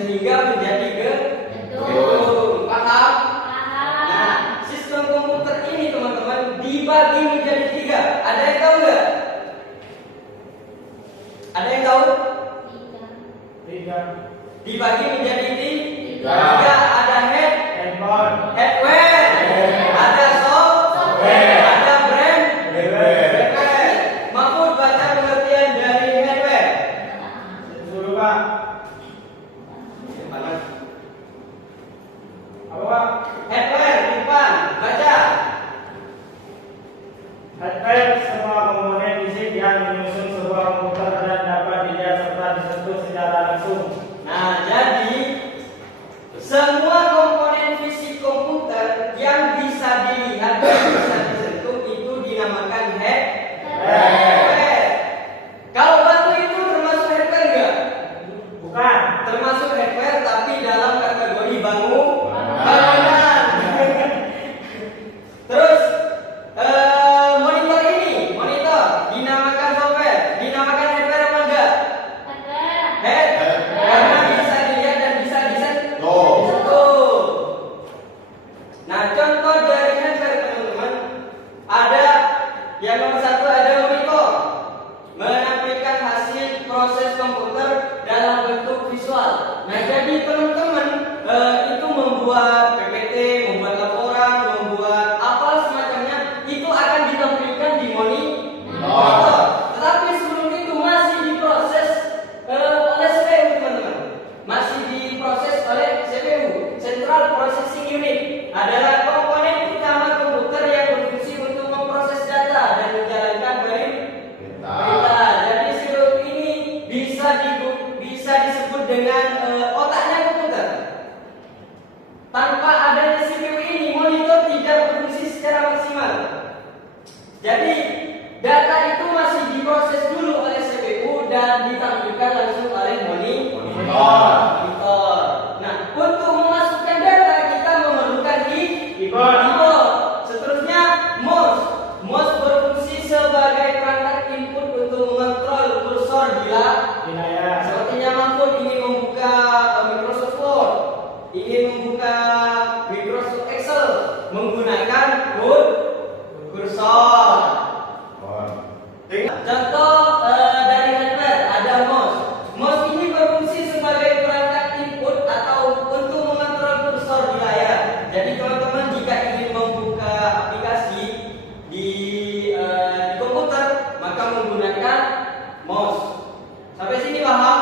sehingga menjadi Betul. gedung. Paham? Paham. Nah, sistem komputer ini teman-teman dibagi menjadi 3. Ada yang tahu nggak? Ada yang tahu? Tiga. Dibagi menjadi 3. Tiga. Ada Handphone. hardware, ada software, ada Hardware. Mahfud baca pengertian dari hardware. Suruh Pak. Mana? Apa Pak? Hardware, depan, baca. Hardware semua komponen fisik yang menyusun sebuah komputer dan dapat dilihat serta disentuh secara langsung. Nah, jadi semua komponen fisik komputer yang bisa dilihat dan bisa disentuh itu dinamakan hardware. Kalau batu itu termasuk hardware enggak? Bukan. Termasuk hardware tapi dalam kategori bangunan. Terus monitor ini, monitor dinamakan software, dinamakan hardware apa enggak? Hardware. Karena bisa dilihat dan bisa Tuh. disentuh. Nah, contoh dari hardware teman-teman ada yang nomor 1 ada monitor, menampilkan hasil proses komputer dalam bentuk visual. Nah, jadi teman-teman itu membuat PPT, membuat laporan, membuat apa semacamnya itu akan ditampilkan di monitor. Tetapi sebelum itu masih diproses oleh CPU teman-teman. Masih diproses oleh CPU, Central Processing Unit. Adalah komponen utama komputer yang berfungsi untuk memproses data dan menjalankan perintah. Jadi CPU ini bisa disebut dengan otaknya komputer. Tanpa adanya CPU ini, monitor tidak berfungsi secara maksimal. Jadi data itu masih diproses dulu oleh CPU dan ditampilkan langsung oleh monitor. Nah, untuk memasukkan data kita memerlukan keyboard. Seterusnya mouse. Mouse berfungsi sebagai perangkat input untuk mengontrol kursor di Wilayah. sepertinya Mahfud ingin membuka Microsoft Word, ingin membuka Microsoft Excel menggunakan kursor. Contoh dari hardware ada mouse. Mouse ini berfungsi sebagai perangkat input atau untuk mengontrol kursor di layar. Jadi teman-teman jika ingin membuka aplikasi di komputer maka menggunakan mouse. Sampai sini paham?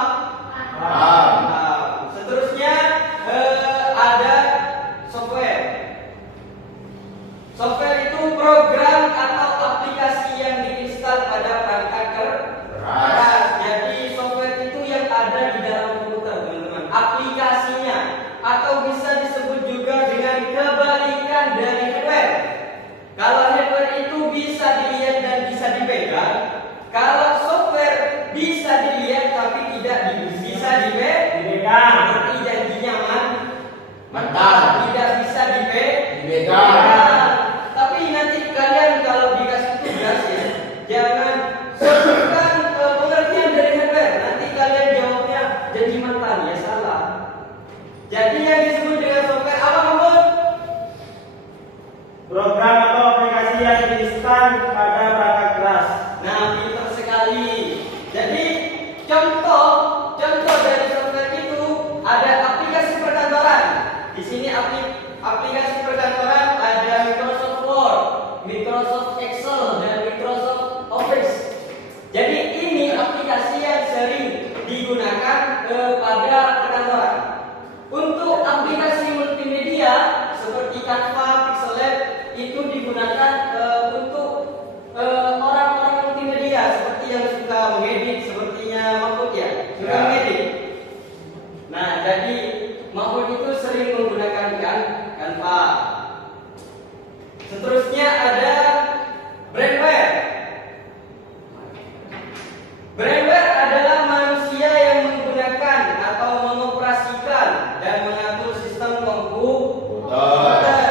Paham. Seterusnya ada software. Software itu program atau aplikasi yang diinstal pada perangkat keras. Jadi software itu yang ada di dalam komputer, teman-teman. Aplikasinya atau bisa disebut juga dengan kebalikan dari hardware. Kalau hardware itu bisa dilihat dan bisa dipegang, kalau software bisa dilihat tapi tidak bisa Dipegang. seperti janjinya Mantap. tidak bisa Dipegang. Tapi nanti kalian kalau dikasih tugas ya, jangan sebutkan pengertian dari hardware. Nanti kalian jawabnya janji mantan, ya salah. Jadi yang disebut dengan software apa Mahfud? Program atau aplikasi yang diinstal pada perangkat keras. Nah, pintar sekali. Jadi contoh dari software itu ada aplikasi perkantoran. Di sini aplikasi perkantoran ada Microsoft Word, Microsoft Excel, dan Microsoft Office. Jadi ini aplikasi yang sering digunakan pada perkantoran. Untuk aplikasi multimedia seperti Canva, Pixel Lab itu digunakan untuk orang-orang multimedia seperti yang suka mengedit, sepertinya Mahfud ya, suka Ya. mengedit. Nah, jadi Mahfud itu sering menggunakan Canva. Seterusnya ada brandware. Brandware adalah manusia yang menggunakan atau mengoperasikan dan mengatur sistem komputer.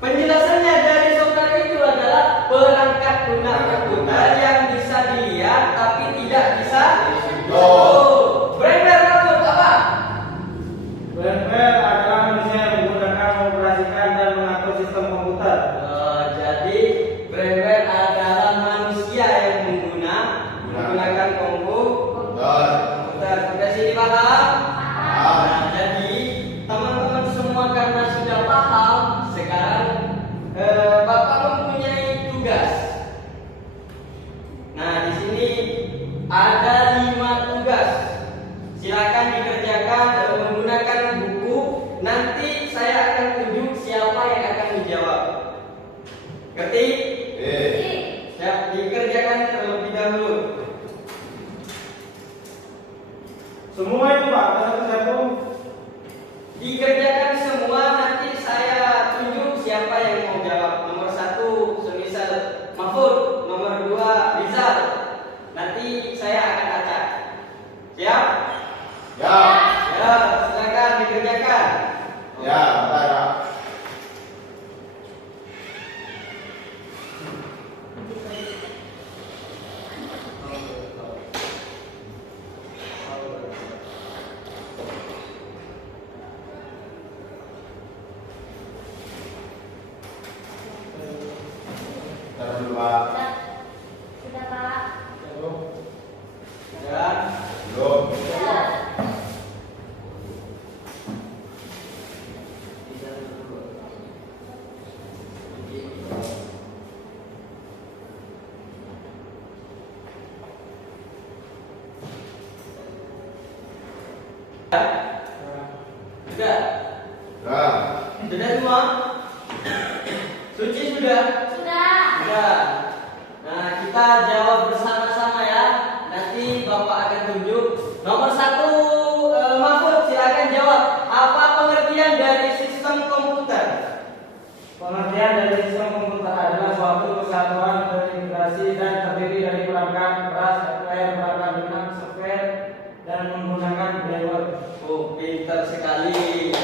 Penjelasannya dari software itu adalah perangkat lunak komputer yang bisa dilihat tapi tidak bisa disentuh. Brainware maksud apa? Brainware adalah manusia yang menggunakan mengoperasikan dan mengatur sistem komputer. Jadi brainware adalah manusia yang menggunakan komputer. Sampai sini paham? Nah, jadi teman-teman semua karena sudah paham, sekarang Bapak mempunyai tugas. Nah, di sini ada 5 tugas. Silakan dikerjakan menggunakan buku. Nanti saya akan tunjuk siapa yang akan menjawab. Ngerti? Siap, dikerjakan terlebih dahulu. Semua itu Pak, satu-satu. Dikerjakan semua, nanti saya tunjuk siapa yang mau jawab. Nomor 1 semisal Mahfud, nomor 2 Rizal. Nanti saya akan acak. Siap? Ya. Ya, silakan dikerjakan. Ya, bentar. Bentar dulu, Pak. Sudah Pak. Ya. Belum. Sudah? Nah, Sudah semua? Suci sudah? Sudah. Sudah. Nah, kita jawab bersama-sama ya. Nanti Bapak akan tunjuk. Nomor 1 Mahfud, silakan jawab. Apa pengertian dari sistem komputer? Pengertian dari sistem komputer adalah suatu kesatuan terintegrasi dan terdiri dari perangkat keras, hardware, perangkat lunak, software, dan menggunakan brainware. Oh, pintar sekali.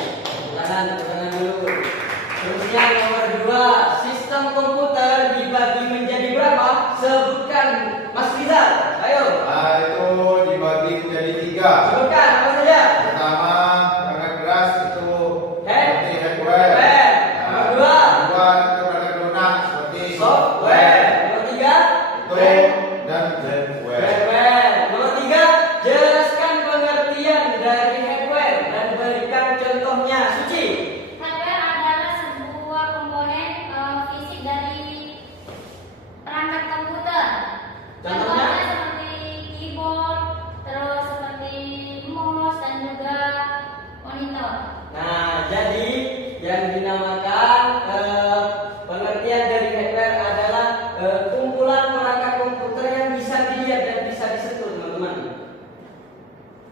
Tangan dulu. Terusnya nomor 2, sistem komputer dibagi menjadi berapa? Sebutkan Mas Rizal. Ayo. nah itu dibagi menjadi 3. Sebutkan apa saja? Pertama, perangkat keras itu Head. seperti hardware. Hardware. Nah, Kedua. kedua itu perangkat lunak seperti Software. Nomor 3, itu dan hardware. hardware. Nomor 3, jelaskan pengertian dari hardware dan berikan contohnya. Suci. Hardware adalah sebuah komponen fisik dari perangkat komputer. Contohnya? Seperti keyboard, terus seperti mouse dan juga monitor. Nah, jadi yang dinamakan pengertian dari hardware adalah kumpulan perangkat komputer yang bisa dilihat dan bisa disentuh, teman-teman.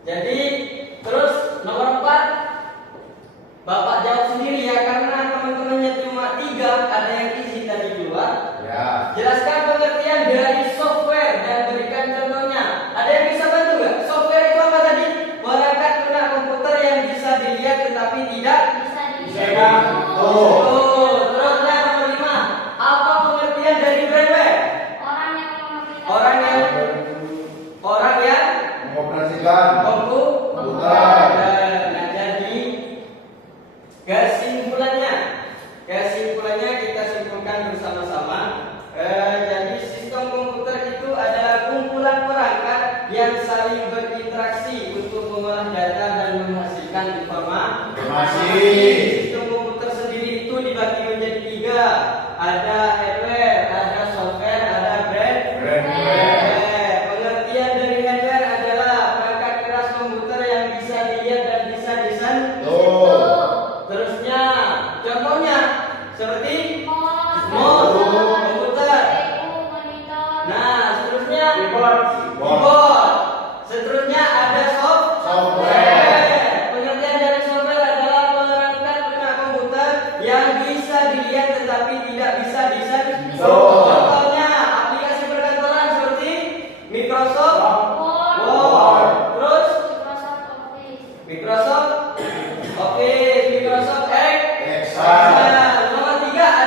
Jadi, terus nomor 4, Bapak jawab sendiri ya, karena teman-temannya cuma 3, ada yang isi tadi keluar. Ya. Jelaskan pengertian dari software dan berikan contohnya. Ada yang bisa bantu nggak? Software itu apa tadi? Perangkat lunak komputer yang bisa dilihat tetapi tidak Bisa Bisa. Oh, terusnya nomor 5. Apa pengertian dari brainware? Orang yang Orang yang Mengoperasikan komputer. Nah, jadi kesimpulannya kita simpulkan bersama-sama. Jadi sistem komputer itu adalah kumpulan perangkat yang saling berinteraksi untuk mengolah data dan menghasilkan informasi. Sistem komputer sendiri itu dibagi menjadi 3. Ada hardware, ada software, ada pengertian dari hardware adalah perangkat keras komputer yang bisa dilihat dan bisa disentuh. Terusnya, contohnya seperti mouse, komputer. Nah, seterusnya keyboard. Seterusnya ada software. Pengertian dari software adalah perangkat lunak komputer yang bisa dilihat tetapi tidak bisa disentuh. Contohnya aplikasi perkantoran seperti Microsoft Word. Terus Microsoft Office, Microsoft Excel. Nomor 3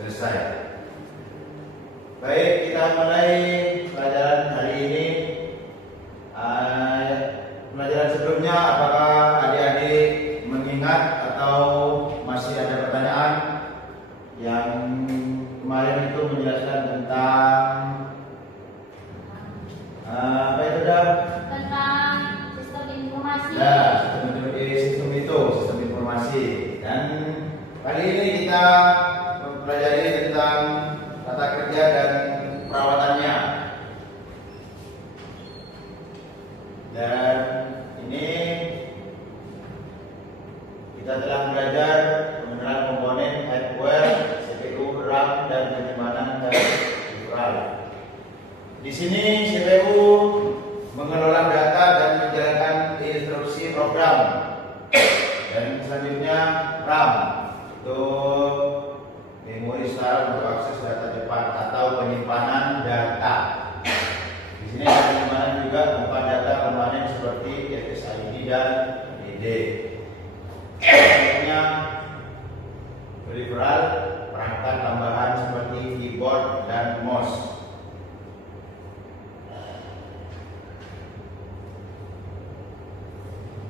Selesai. Baik, kita mulai pelajaran hari ini. Pelajaran sebelumnya, apakah adik-adik mengingat atau masih ada pertanyaan? Yang kemarin itu menjelaskan tentang apa itu dah? Tentang sistem informasi. Nah, sistem informasi. Dan kali ini kita mempelajari tentang tata kerja dan perawatannya. Dan ini kita telah belajar pengenalan komponen hardware, CPU, RAM, dan penyimpanan dan peripheral. Di sini CPU mengelola data dan menjalankan instruksi program. Dan selanjutnya RAM itu memori secara untuk akses data cepat atau penyimpanan data. Di sini ada penyimpanan juga tempat data permanen seperti SSID dan DD. Selanjutnya peripheral, perangkat tambahan seperti keyboard dan mouse.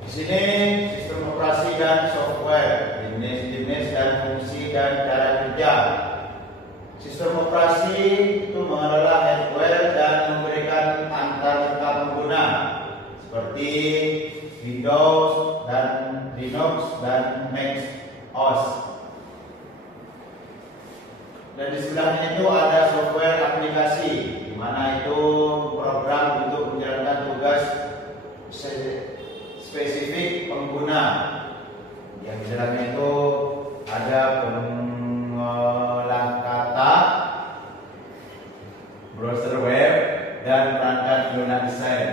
Di sini sistem operasi dan software, jenis-jenis dan fungsi dan cara kerja. Sistem operasi itu mengelola hardware dan memberikan antar pengguna seperti Windows dan Linux dan Mac OS. Dan di sebelahnya itu ada software aplikasi, di mana itu program untuk menjalankan tugas spesifik pengguna. Yang di dalamnya itu ada pengolah kata, browser web, dan perangkat lunak desain.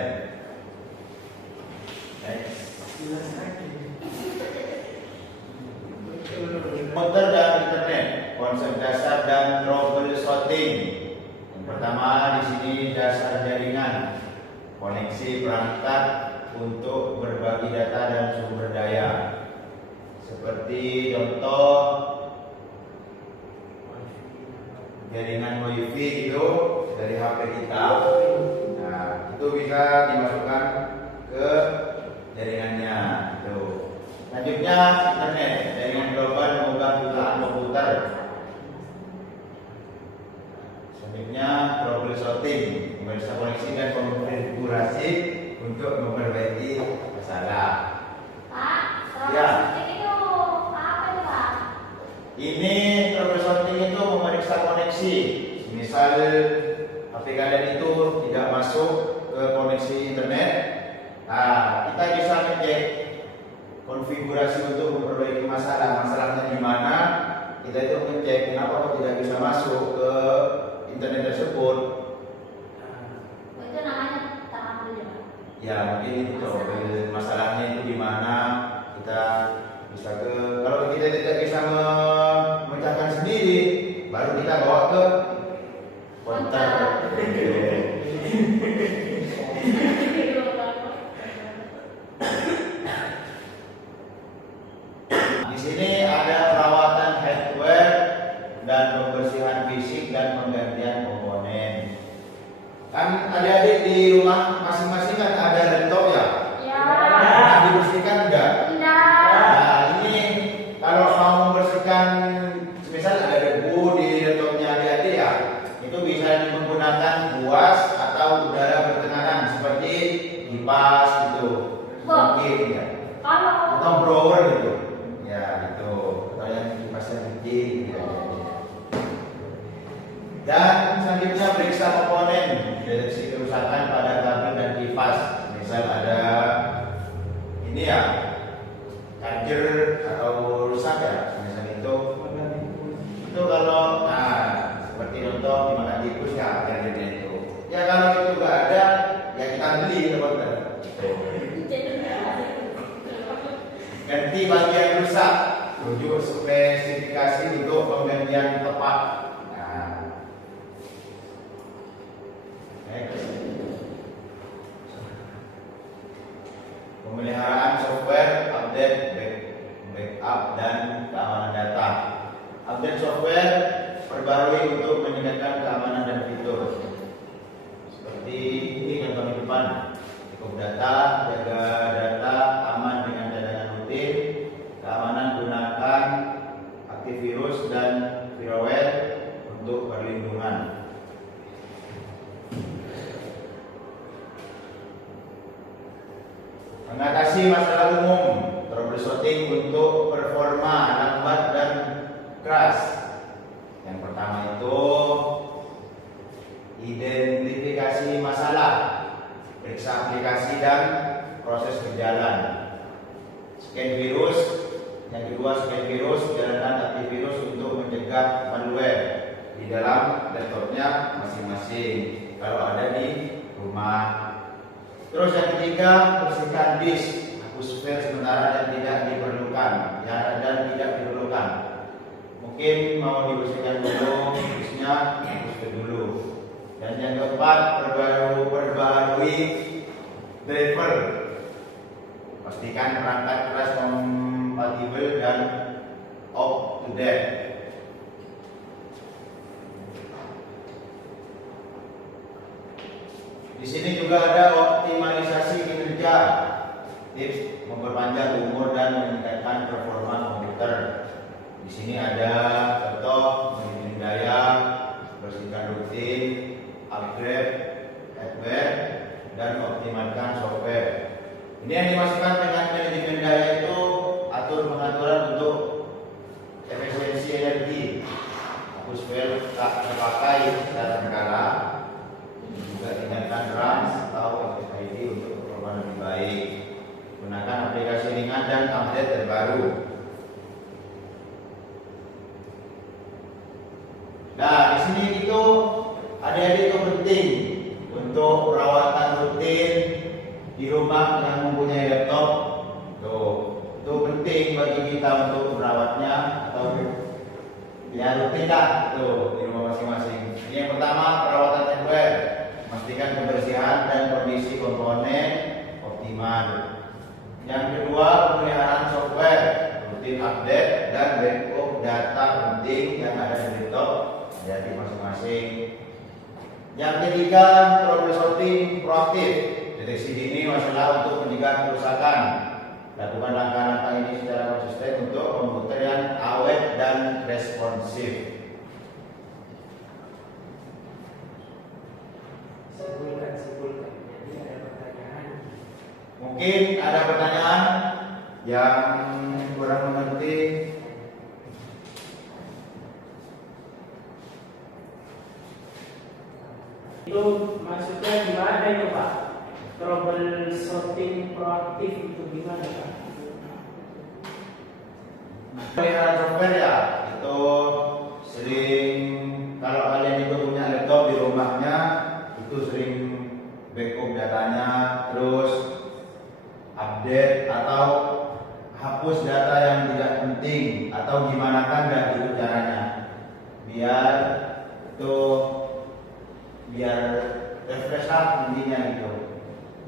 Komputer dan internet, konsep dasar dan troubleshooting. Yang pertama di sini dasar jaringan, koneksi perangkat untuk berbagi data dan sumber daya. Seperti contoh jaringan WiFi itu dari HP kita. Nah, itu bisa dimasukkan ke jaringannya. Itu. Selanjutnya internet, jaringan global mengubah jutaan komputer. Selanjutnya troubleshooting, memeriksa koneksi dan konfigurasi untuk memperbaiki masalah. Pak, Ya. itu apa nih Pak? Ini troubleshooting itu memeriksa koneksi. Misal HP kalian itu tidak masuk ke koneksi internet, nah kita bisa ngecek konfigurasi untuk memperbaiki masalahnya di mana. Kita itu ngecek kenapa kok tidak bisa masuk ke internet tersebut. Itu namanya tahapan ya Pak. Ya mungkin itu masalahnya itu di mana. Kita bisa kalau kita tidak bisa memecahkan sendiri, baru kita bawa ke konter. Di sini ada perawatan hardware dan pembersihan fisik dan penggantian komponen. Kan adik-adik di rumah masing-masing kan ada laptop ya? Ya. Nah, dibersihkan enggak? Enggak. Nah, ini kalau mau membersihkan, misal ada debu di laptopnya adik-adik ya, itu bisa menggunakan buas atau udara bertekanan seperti kipas gitu, mungkin ya, Kalau atau blower gitu, ya itu, atau yang kipasnya kecil gitu. Dan selanjutnya periksa komponen, deteksi kerusakan pada kabel dan kipas, misal ada ini ya, charger atau rusak ya, misalnya itu kalau seperti contoh dimakan tikus ya chargernya itu. Ya kalau itu nggak ada, ya kita beli teman-teman. Ganti bagian rusak, rujuk spesifikasi untuk penggantian tepat. Pemeliharaan software, update, backup dan keamanan data. Update software perbarui untuk meningkatkan keamanan dan fitur. Seperti ini contoh di depan. Backup data, jaga data aman dengan cadangan rutin, keamanan gunakan antivirus dan firewall untuk perlindungan. Mengatasi masalah umum, troubleshooting untuk performa lambat dan crash. Yang pertama itu identifikasi masalah, periksa aplikasi dan proses berjalan. Scan virus, yang kedua scan virus, jalankan antivirus untuk mencegah malware di dalam laptopnya masing-masing kalau ada di rumah. Terus yang ketiga, bersihkan disk, hapus file sementara dan tidak diperlukan, dan tidak diperlukan. Mungkin mau dibersihkan dulu disknya, hapus dulu. Dan yang keempat, perbaharui driver. Pastikan perangkat keras kompatibel dan up to date. Di sini juga ada optimalisasi kinerja, tips memperpanjang umur dan meningkatkan performa komputer. Di sini ada contoh manajemen daya, bersihkan rutin, upgrade hardware, dan optimalkan software. Ini yang dimaksudkan dengan manajemen daya itu atur pengaturan untuk efisiensi energi, hapus file tak terpakai secara berkala, juga tingkatkan RAM atau SSD untuk performa lebih baik. Gunakan aplikasi ringan dan update terbaru. Nah, di sini itu adik-adik itu penting untuk perawatan rutin di rumah yang mempunyai laptop. Tuh, itu penting bagi kita untuk merawatnya atau ya rutin lah tuh di rumah masing-masing. Ini yang pertama, perawatan hardware. Memastikan kebersihan dan kondisi komponen optimal. Yang kedua, pemeliharaan software, rutin update dan backup data penting yang ada di laptop jadi masing-masing. Yang ketiga, troubleshooting proaktif, deteksi dini masalah untuk mencegah kerusakan. Lakukan langkah-langkah ini secara konsisten untuk komputer yang awet dan responsif. Simpulkan. Jadi ada pertanyaan. Mungkin ada pertanyaan yang kurang mengerti. Itu maksudnya gimana itu Pak? Troubleshooting proaktif itu gimana Pak? Pemeliharaan software ya, itu sering kalau kalian itu punya laptop di rumahnya, itu sering backup datanya, terus update atau hapus data yang tidak penting atau gimana kan dan itu caranya biar refresh lah intinya gitu.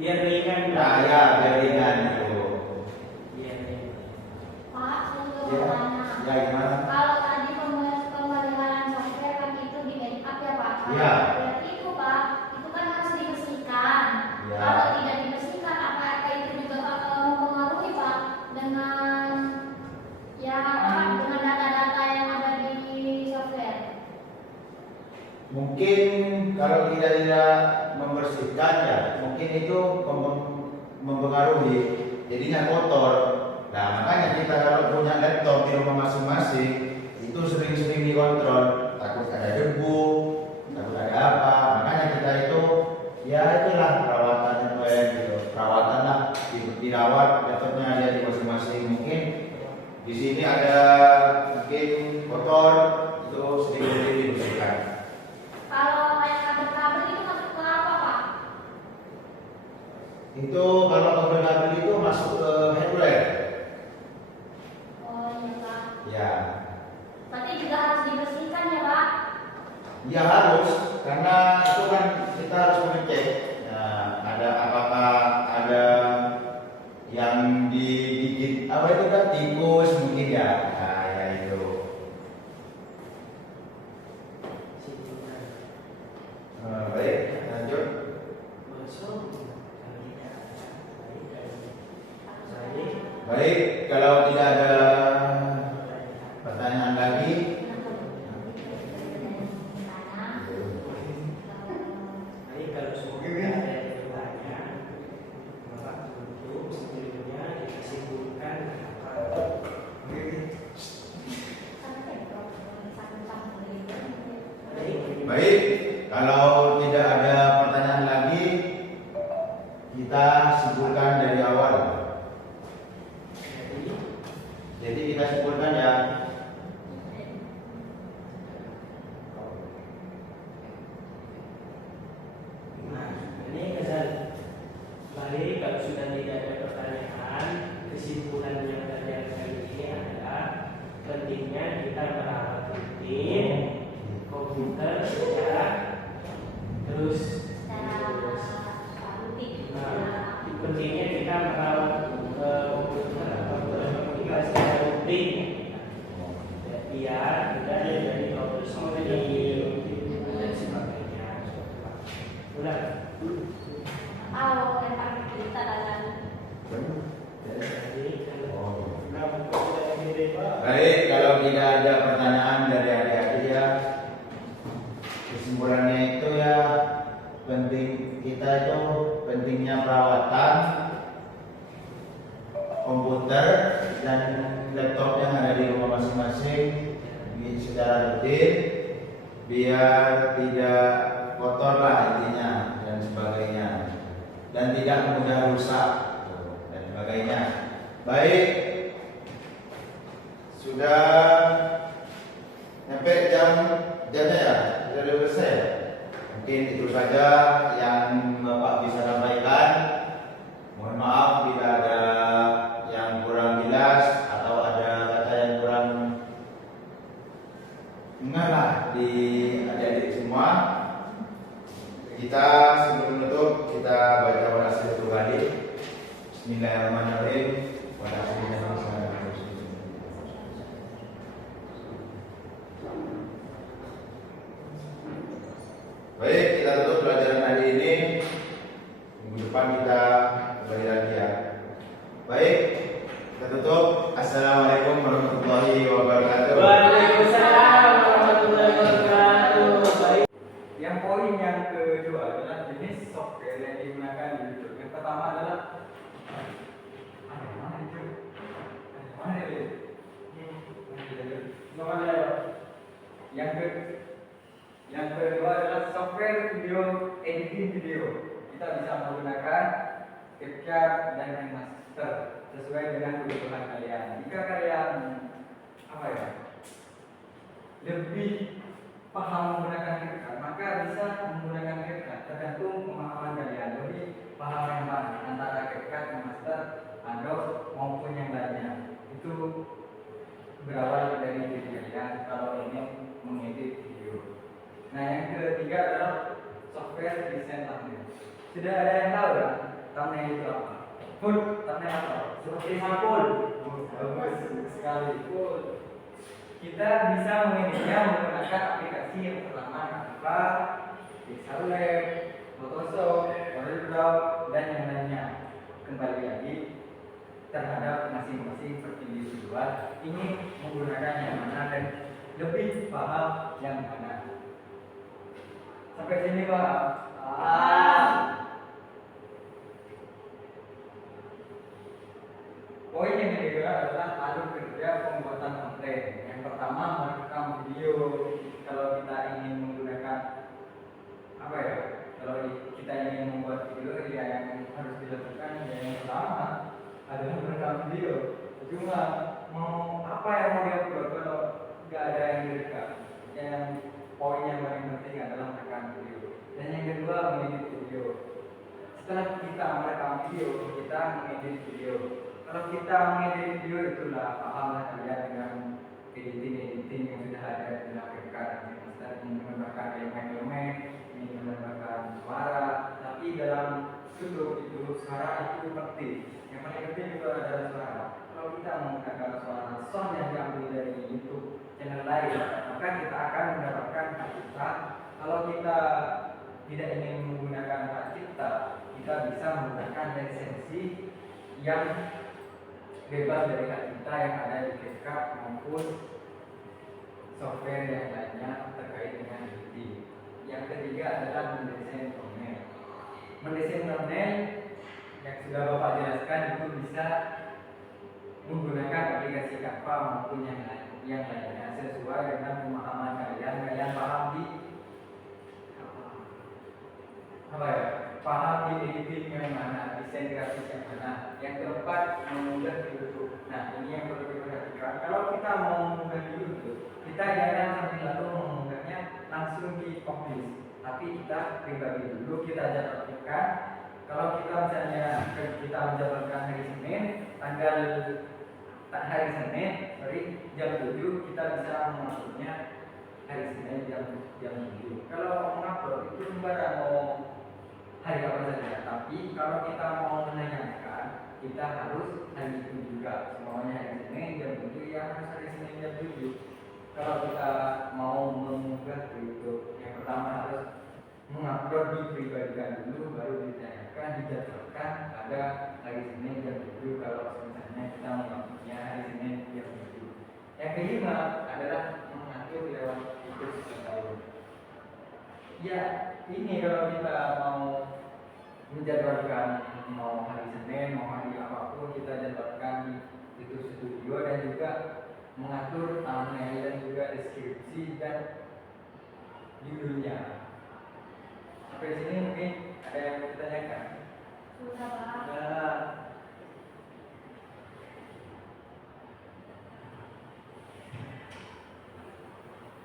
Biar ringan. Nah ya biar ringan gitu. Biar ringan. Pak, saya juga Ya, mau tanya. ya gimana? Kalau tadi pemeliharaan software kan itu di backup ya Pak? Iya. Berarti itu Pak, itu kan harus dibersihkan. Iya. Kalau tidak dibersihkan, apakah itu juga mempengaruhi Pak dengan dengan data-data yang ada di software? Mungkin kalau tidak membersihkan ya mungkin itu mempengaruhi jadinya kotor. Nah makanya kita kalau punya laptop di rumah masing-masing itu sering-sering dikontrol, takut ada debu, takut ada apa. Makanya kita itu ya itulah perawatan gitu, perawatan lah dirawat laptopnya ada di masing-masing. Mungkin di sini ada mungkin kotor itu sering-sering dibersihkan. Kalau kayak kabel-kabel itu masuk ke apa Pak? Itu kalau kabel-kabel itu masuk ke hardware. Oh iya Pak. Ya. Berarti juga harus dibersihkan ya Pak? Ya harus, karena itu kan kita harus mengecek. Nah, ada apakah ada yang digigit apa itu kan tikus mungkin ya. Nah, ya itu. pertanyaan lagi? Jadi kalau semuanya ada yang bertanya, maka untuk sebelumnya disimpulkan apa? Baik, kalau tidak ada pertanyaan lagi, kita simpulkan dari awal. Jadi kita simpulkan ya. Nah, ini kesan balik kalau sudah tidak ada pertanyaan, kesimpulan yang terjadi kali ini adalah pentingnya kita merawat rutin komputer secara terus. Nah, pentingnya kita merawat komputer atau komunikasi secara rutin, biar tidak jadi troubleshooting dan sebagainya. Udah. Baik, kalau tidak ada pertanyaan dari adik-adik ya, kesimpulannya itu ya penting kita itu pentingnya perawatan komputer dan laptop yang ada di rumah masing-masing secara rutin biar tidak kotor lah intinya dan sebagainya dan tidak mudah rusak dan sebagainya. Baik, sudah nyampe jamnya ya, sudah selesai. Mungkin itu saja yang Bapak bisa sampaikan. Mohon maaf bila ada yang kurang jelas atau ada kata yang kurang mengalah di adik-adik semua. Kita sebelum menutup kita baca wasiat kali. Bismillahirrahmanirrahim. Baik, kita tutup pelajaran hari ini. Minggu depan kita kembali lagi ya. Baik, kita tutup. Assalamualaikum warahmatullahi wabarakatuh. Waalaikumsalam warahmatullahi wabarakatuh. Yang poin yang kedua adalah jenis software yang digunakan di YouTube. Yang pertama adalah yang kedua adalah software video editing video. Kita bisa menggunakan CapCut dan KineMaster sesuai dengan kebutuhan kalian. Jika kalian lebih paham menggunakan CapCut, maka bisa menggunakan CapCut. Tergantung pemahaman kalian. Lebih paham yang mana antara CapCut, KineMaster, Adobe maupun yang lainnya. Itu berawal dari diri kalian kalau ingin mengedit video. Nah, yang ketiga adalah software desain thumbnail. Sudah ada yang tahu kan thumbnail itu apa? Thumbnail apa? Seperti sampul. Bagus sekali. Kita bisa mengeditnya menggunakan aplikasi yang pertama Canva, Pixelab, Photoshop, CorelDRAW, dan yang lainnya. Kembali lagi terhadap masing-masing individual ini menggunakan yang mana dan lebih paham yang mana. Sampai sini Pak. Poin yang kedua adalah alur kerja pembuatan konten. Yang pertama merekam video. Kalau kita ingin menggunakan kalau kita ingin membuat video ya yang harus dilakukan yang pertama adalah merekam video. Cuma mau apa yang mau diupload kalau nggak ada yang direkam. Yang poin yang paling penting adalah merekam video. Dan yang kedua mengedit video. Setelah kita merekam video, kita mengedit video. Kalau kita mengedit video itulah pahamlah kalian dengan editing yang sudah ada di dalam CapCut. Ingin menambahkan elemen-elemen, ingin menambahkan suara, tapi dalam struktur itu suara itu penting. Yang paling penting itu adalah suara. Kalau kita menggunakan suara sound yang diambil dari YouTube channel lain, maka kita akan mendapatkan hak cipta. Kalau kita tidak ingin menggunakan hak cipta, kita bisa menggunakan lisensi yang bebas dari hak cipta yang ada di CapCut maupun yang lainnya terkait dengan editing. Yang ketiga adalah mendesain thumbnail. Mendesain thumbnail yang sudah Bapak jelaskan itu bisa menggunakan aplikasi Canva maupun yang lainnya sesuai dengan pemahaman kalian. Kalian paham di paham di editing yang mana, desain grafis yang mana. Yang keempat, mengunggah di YouTube. Nah, ini yang perlu diperhatikan. Kalau kita mau mengunggah di YouTube, kita jangan sambil lalu mengunggahnya langsung di publish, tapi kita pribadi dulu, kita jadwalkan. Kalau kita misalnya kita menjadwalkan hari Senin, hari Senin, jam 7, kita bisa menguploadnya hari Senin jam 7. Kalau mengupload itu sembarang mau hari apa saja, tapi kalau kita mau menanyakan, kita harus hari itu juga. Semuanya hari Senin jam 7, ya harus hari Senin jam 7. Kalau kita mau mengunggah ke YouTube, yang pertama harus mengupload di pribadikan dulu, baru ditanyakan, dijadwalkan pada hari Senin jam 7. Kalau misalnya kita menguploadnya hari Senin jam 7. Yang kelima adalah mengatur lewat situs setahun. Ya, ini kalau kita mau menjadwalkan mau hari Senin, mau hari apapun, kita jadwalkan di situs studio dan juga mengatur thumbnail dan juga deskripsi dan judulnya. Sampai sini mungkin ada yang mau ditanyakan? Sudah, Pak. Nah,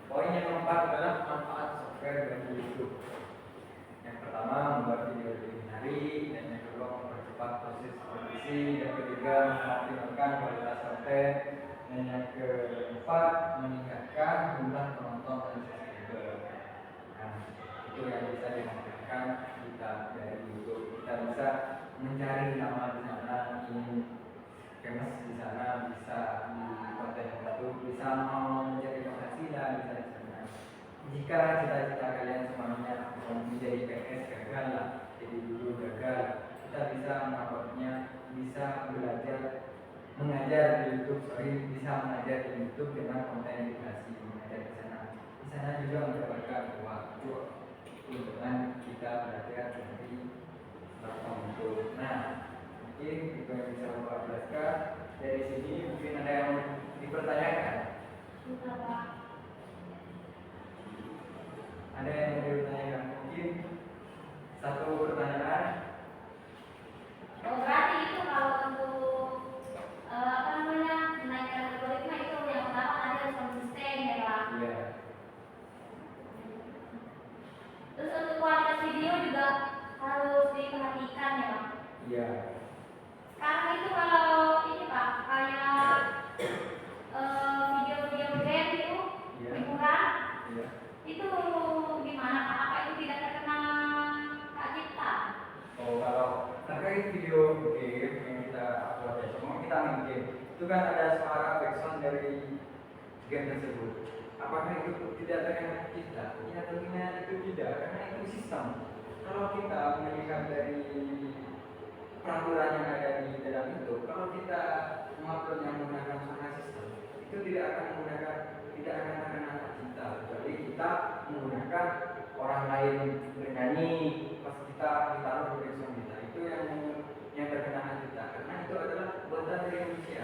poin yang keempat adalah manfaat software bagi YouTube. Yang pertama, membuat video lebih menarik, dan yang kedua, mempercepat proses produksi, dan ketiga, mengoptimalkan kualitas konten, dan yang keempat, meningkatkan jumlah penonton dan subscriber. Nah, itu yang bisa dimanfaatkan kita dari YouTube. Kita bisa mencari nama di sana, ingin famous di sana, bisa di konten YouTube, bisa mau mencari penghasilan, bisa di sana. Jika cita-cita kalian semuanya mau menjadi PNS gagal lah, jadi guru gagal, kita bisa menguploadnya, bisa belajar mengajar di YouTube, bisa mengajar di YouTube dengan konten edukasi, mengajar di sana. Di sana juga mendapatkan waktu dengan kita belajar dari platform YouTube. Nah, mungkin itu yang bisa Bapak jelaskan. Dari sini mungkin ada yang dipertanyakan. Sudah, Pak. Ada yang mau ditanyakan? Mungkin satu pertanyaan. Oh, berarti itu kalau untuk menaikkan algoritma itu yang pertama tadi harus konsisten ya, Pak. Iya. Terus untuk kualitas video juga harus diperhatikan ya, Pak. Iya. Sekarang itu kalau ini, Pak, kayak video-video game itu Iya. hiburan Iya. itu gimana, Pak? Apa itu tidak terkena hak cipta? Oh, kalau terkait video game yang kita upload ya, semua kita main game, itu kan ada suara background dari game tersebut. Apakah itu tidak terkena kita? Ya tentunya itu tidak, karena itu sistem. Kalau kita melihat dari peraturan yang ada di dalam itu, kalau kita mengupload yang menggunakan suara sistem, itu tidak akan terkena hak cipta, kecuali kita menggunakan orang lain bernyanyi pas kita ditaruh di background kita, itu yang terkena hak cipta, karena itu adalah buatan dari manusia.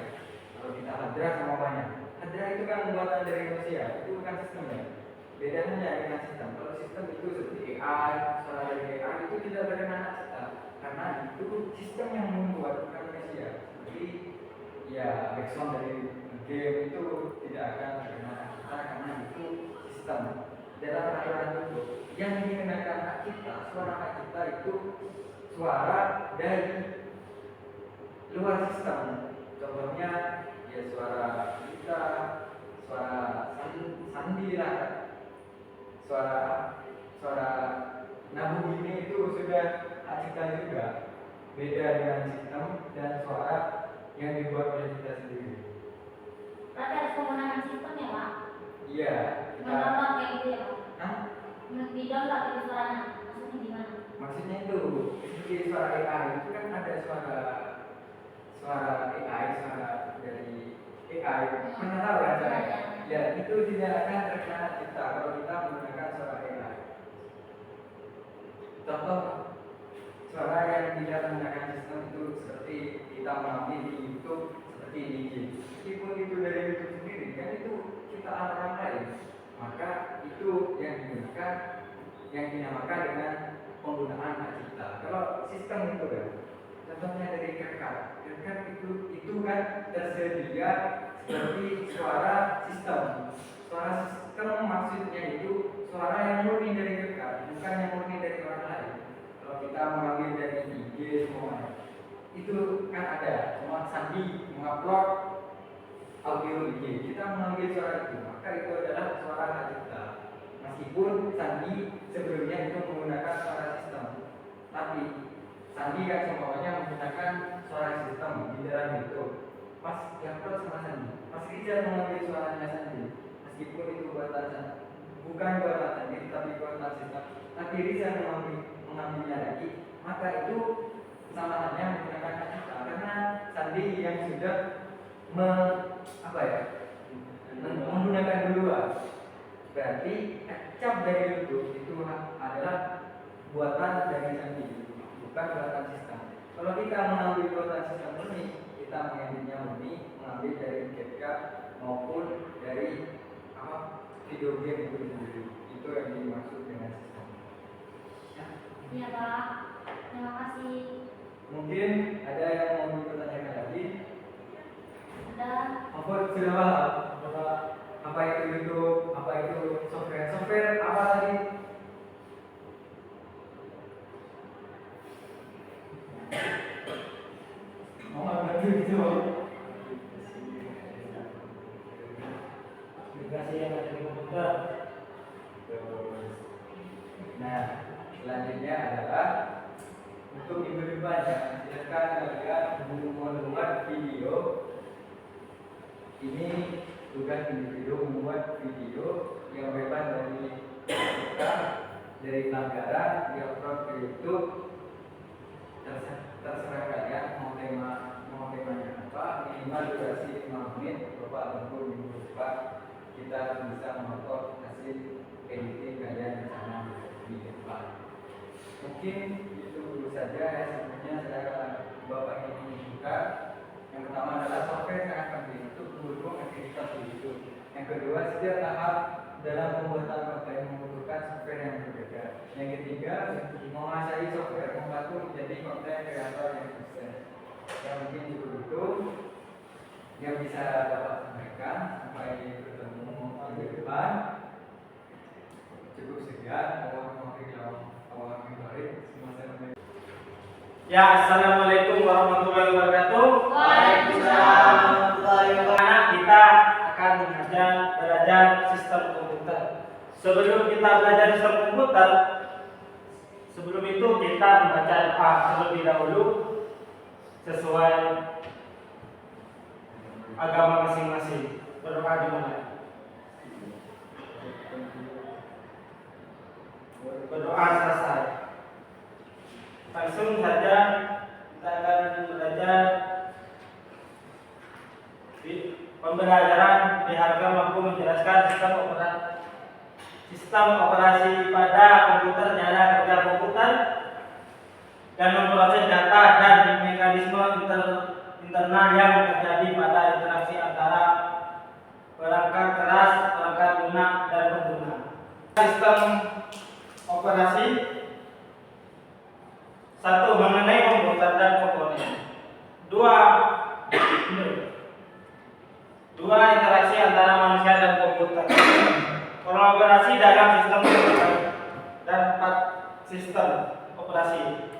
Kalau kita hadra sama banyak, hadra itu kan buatan dari manusia, itu bukan sistem ya. Bedanya dengan sistem, kalau sistem itu seperti AI, suara dari AI itu tidak terkena hak cipta, karena itu sistem yang membuat, bukan manusia. Jadi ya background dari game itu tidak akan terkena hak cipta, karena itu sistem. Dalam peraturan itu yang dikenakan hak cipta, suara hak cipta itu suara dari luar sistem. Contohnya ya suara kita, suara sandi lah, suara nabung ini itu sudah hak cipta juga. Beda dengan sistem dan suara yang dibuat oleh kita sendiri. Berarti harus menggunakan sistem ya, Pak? Iya. Mendownload kayak gitu ya, Pak? Hah? Di-download itu suaranya, maksudnya gimana? Maksudnya itu seperti suara AI itu kan ada suara AI, suara dari AI. Pernah tahu kan suara? Iya. dan itu tidak akan terkena hak cipta kalau kita menggunakan suara AI. Contoh suara yang tidak menggunakan sistem itu seperti kita mengambil di YouTube, seperti DJ. Meskipun itu dari YouTube sendiri, kan itu ciptaan orang lain, maka itu yang digunakan, yang dinamakan dengan penggunaan hak cipta. Kalau sistem itu kan, contohnya dari Kerkat itu kan tersedia seperti suara sistem. Suara sistem maksudnya itu suara yang murni dari Kerkat, bukan yang murni dari orang lain. Kalau kita mengambil dari IG semua, itu kan ada semua Sandi mengupload audio IG, kita mengambil suara itu, maka itu adalah suara hak cipta. Meskipun Sandi sebelumnya itu menggunakan suara sistem, tapi Sandi kan semuanya menggunakan suara sistem di dalam itu. Mas upload sama Sandi, Mas Rizal mengambil suaranya Sandi, meskipun itu buatan Sandi, bukan buatan Sandi tapi buatan sistem, tapi Rizal mengambilnya lagi, maka itu kesalahannya menggunakan hak cipta karena Sandi yang sudah menggunakan duluan. Berarti cap dari YouTube itu adalah buatan dari Sandi, bukan buatan sistem. Kalau kita mengambil buatan sistem murni, kita mengambilnya murni, mengambil dari CapCut maupun dari video game itu sendiri. Itu yang dimaksud dengan sistem. Iya Pak, terima kasih. Mungkin ada yang mau dipertanyakan lagi? Ada. Apa sudah paham? Apa itu YouTube? Apa itu software? Software apa tadi? Mau ngerti gitu? Aplikasi yang ada di komputer. Nah, selanjutnya adalah untuk minggu depannya, silakan kalian membuat video. Ini tugas individu membuat video yang bebas dari kita, dari pelanggaran, diupload ke YouTube. Terserah kalian mau temanya apa, minimal durasi 5 menit, beberapa tempur minggu depan kita bisa menonton hasil editing kalian di sana di depan. Mungkin itu dulu saja ya, sebenarnya saya akan Bapak ini menunjukkan. Yang pertama adalah software sangat penting untuk mendukung aktivitas itu. Yang kedua, setiap tahap dalam pembuatan konten membutuhkan software yang berbeda. Yang ketiga, menguasai software membantu menjadi konten kreator yang sukses. Yang mungkin itu yang bisa dapat sampaikan. Sampai bertemu minggu depan. Cukup sekian. Ya, assalamualaikum warahmatullahi wabarakatuh. Waalaikumsalam. Kita akan belajar sistem komputer. Sebelum kita belajar sistem komputer, sebelum itu kita membaca doa terlebih dahulu sesuai agama masing-masing. Berdoa dimulai. Berdoa selesai. Langsung saja kita akan belajar pembelajaran diharapkan mampu menjelaskan sistem operasi pada komputer, cara kerja komputer, dan memproses data dan mekanisme internal yang terjadi pada interaksi antara perangkat keras, perangkat lunak, dan pengguna. Sistem operasi. Satu, mengenai komputer dan komponen. Dua, interaksi antara manusia dan komputer. Kolaborasi dalam sistem komputer. Dan 4, sistem operasi.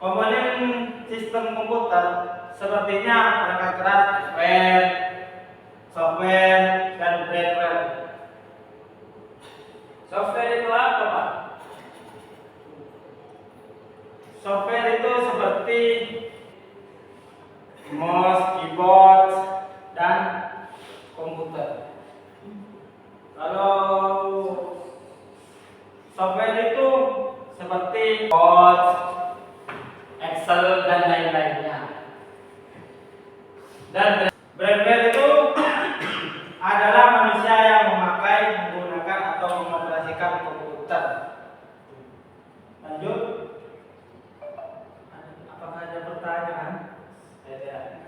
Komponen sistem komputer sepertinya perangkat keras, software, dan hardware. Software itu apa, Pak? Software itu seperti mouse, keyboard, dan komputer. Kalau software itu seperti Word, Excel, dan lain-lainnya. Dan hardware itu adalah manusia yang memakai, menggunakan atau mengoperasikan komputer. Lanjut. Apakah ada pertanyaan? Ada.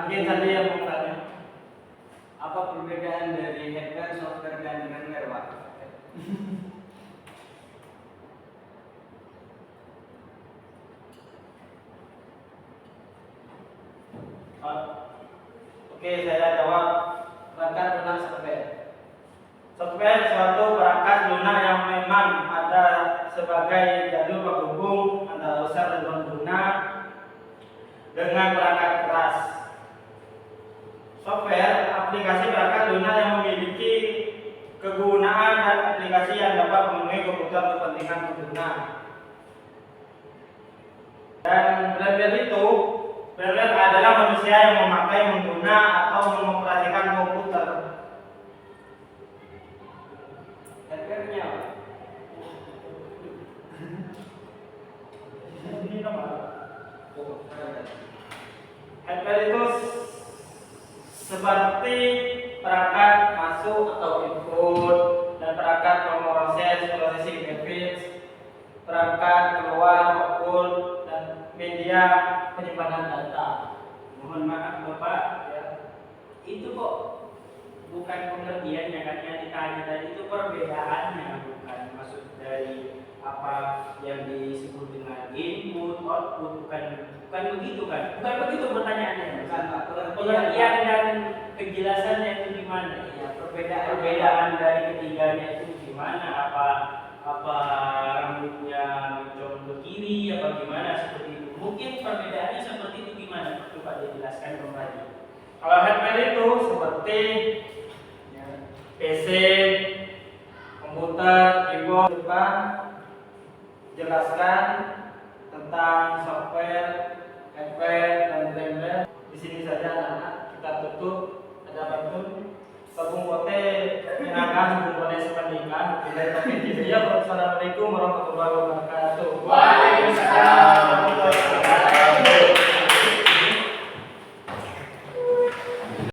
Mungkin tadi yang mau tanya. Apa perbedaan dari hardware, software, dan firmware, Pak? Oke, saya jawab. Perangkat lunak software. Software suatu perangkat lunak yang memang ada sebagai jalur penghubung antara user dan pengguna dengan perangkat keras. Software aplikasi perangkat lunak yang memiliki kegunaan dan aplikasi yang dapat memenuhi kebutuhan kepentingan pengguna. Dan firmware adalah manusia yang memakai, mengguna atau mengoperasikan komputer. Hardware-nya, Pak? Ini nomor. Hardware itu seperti perangkat masuk atau input dan perangkat pemroses processing device, perangkat keluar output dan media penyimpanan data. Mohon maaf Bapak, ya. Itu kok bukan pengertiannya kan yang ditanya tadi, itu perbedaannya, bukan maksud dari apa yang disebut dengan input, output, bukan begitu kan? Bukan begitu pertanyaannya. Bukan, Pak. Pengertian dan kejelasannya itu gimana? Ya, perbedaan dari ketiganya itu gimana? Apa rambutnya mencolok ke kiri, apa gimana seperti itu? Mungkin perbedaannya seperti itu gimana? Coba dijelaskan kembali. Kalau hardware itu seperti ya, PC, komputer, keyboard, depan jelaskan tentang software, hardware, dan firmware. Di sini saja anak-anak kita tutup. Ada pantun. Sabung pote menyenangkan, sabung pote sepandingkan. Bila tapi dia. Wassalamualaikum warahmatullahi wabarakatuh. Waalaikumsalam warahmatullahi wabarakatuh.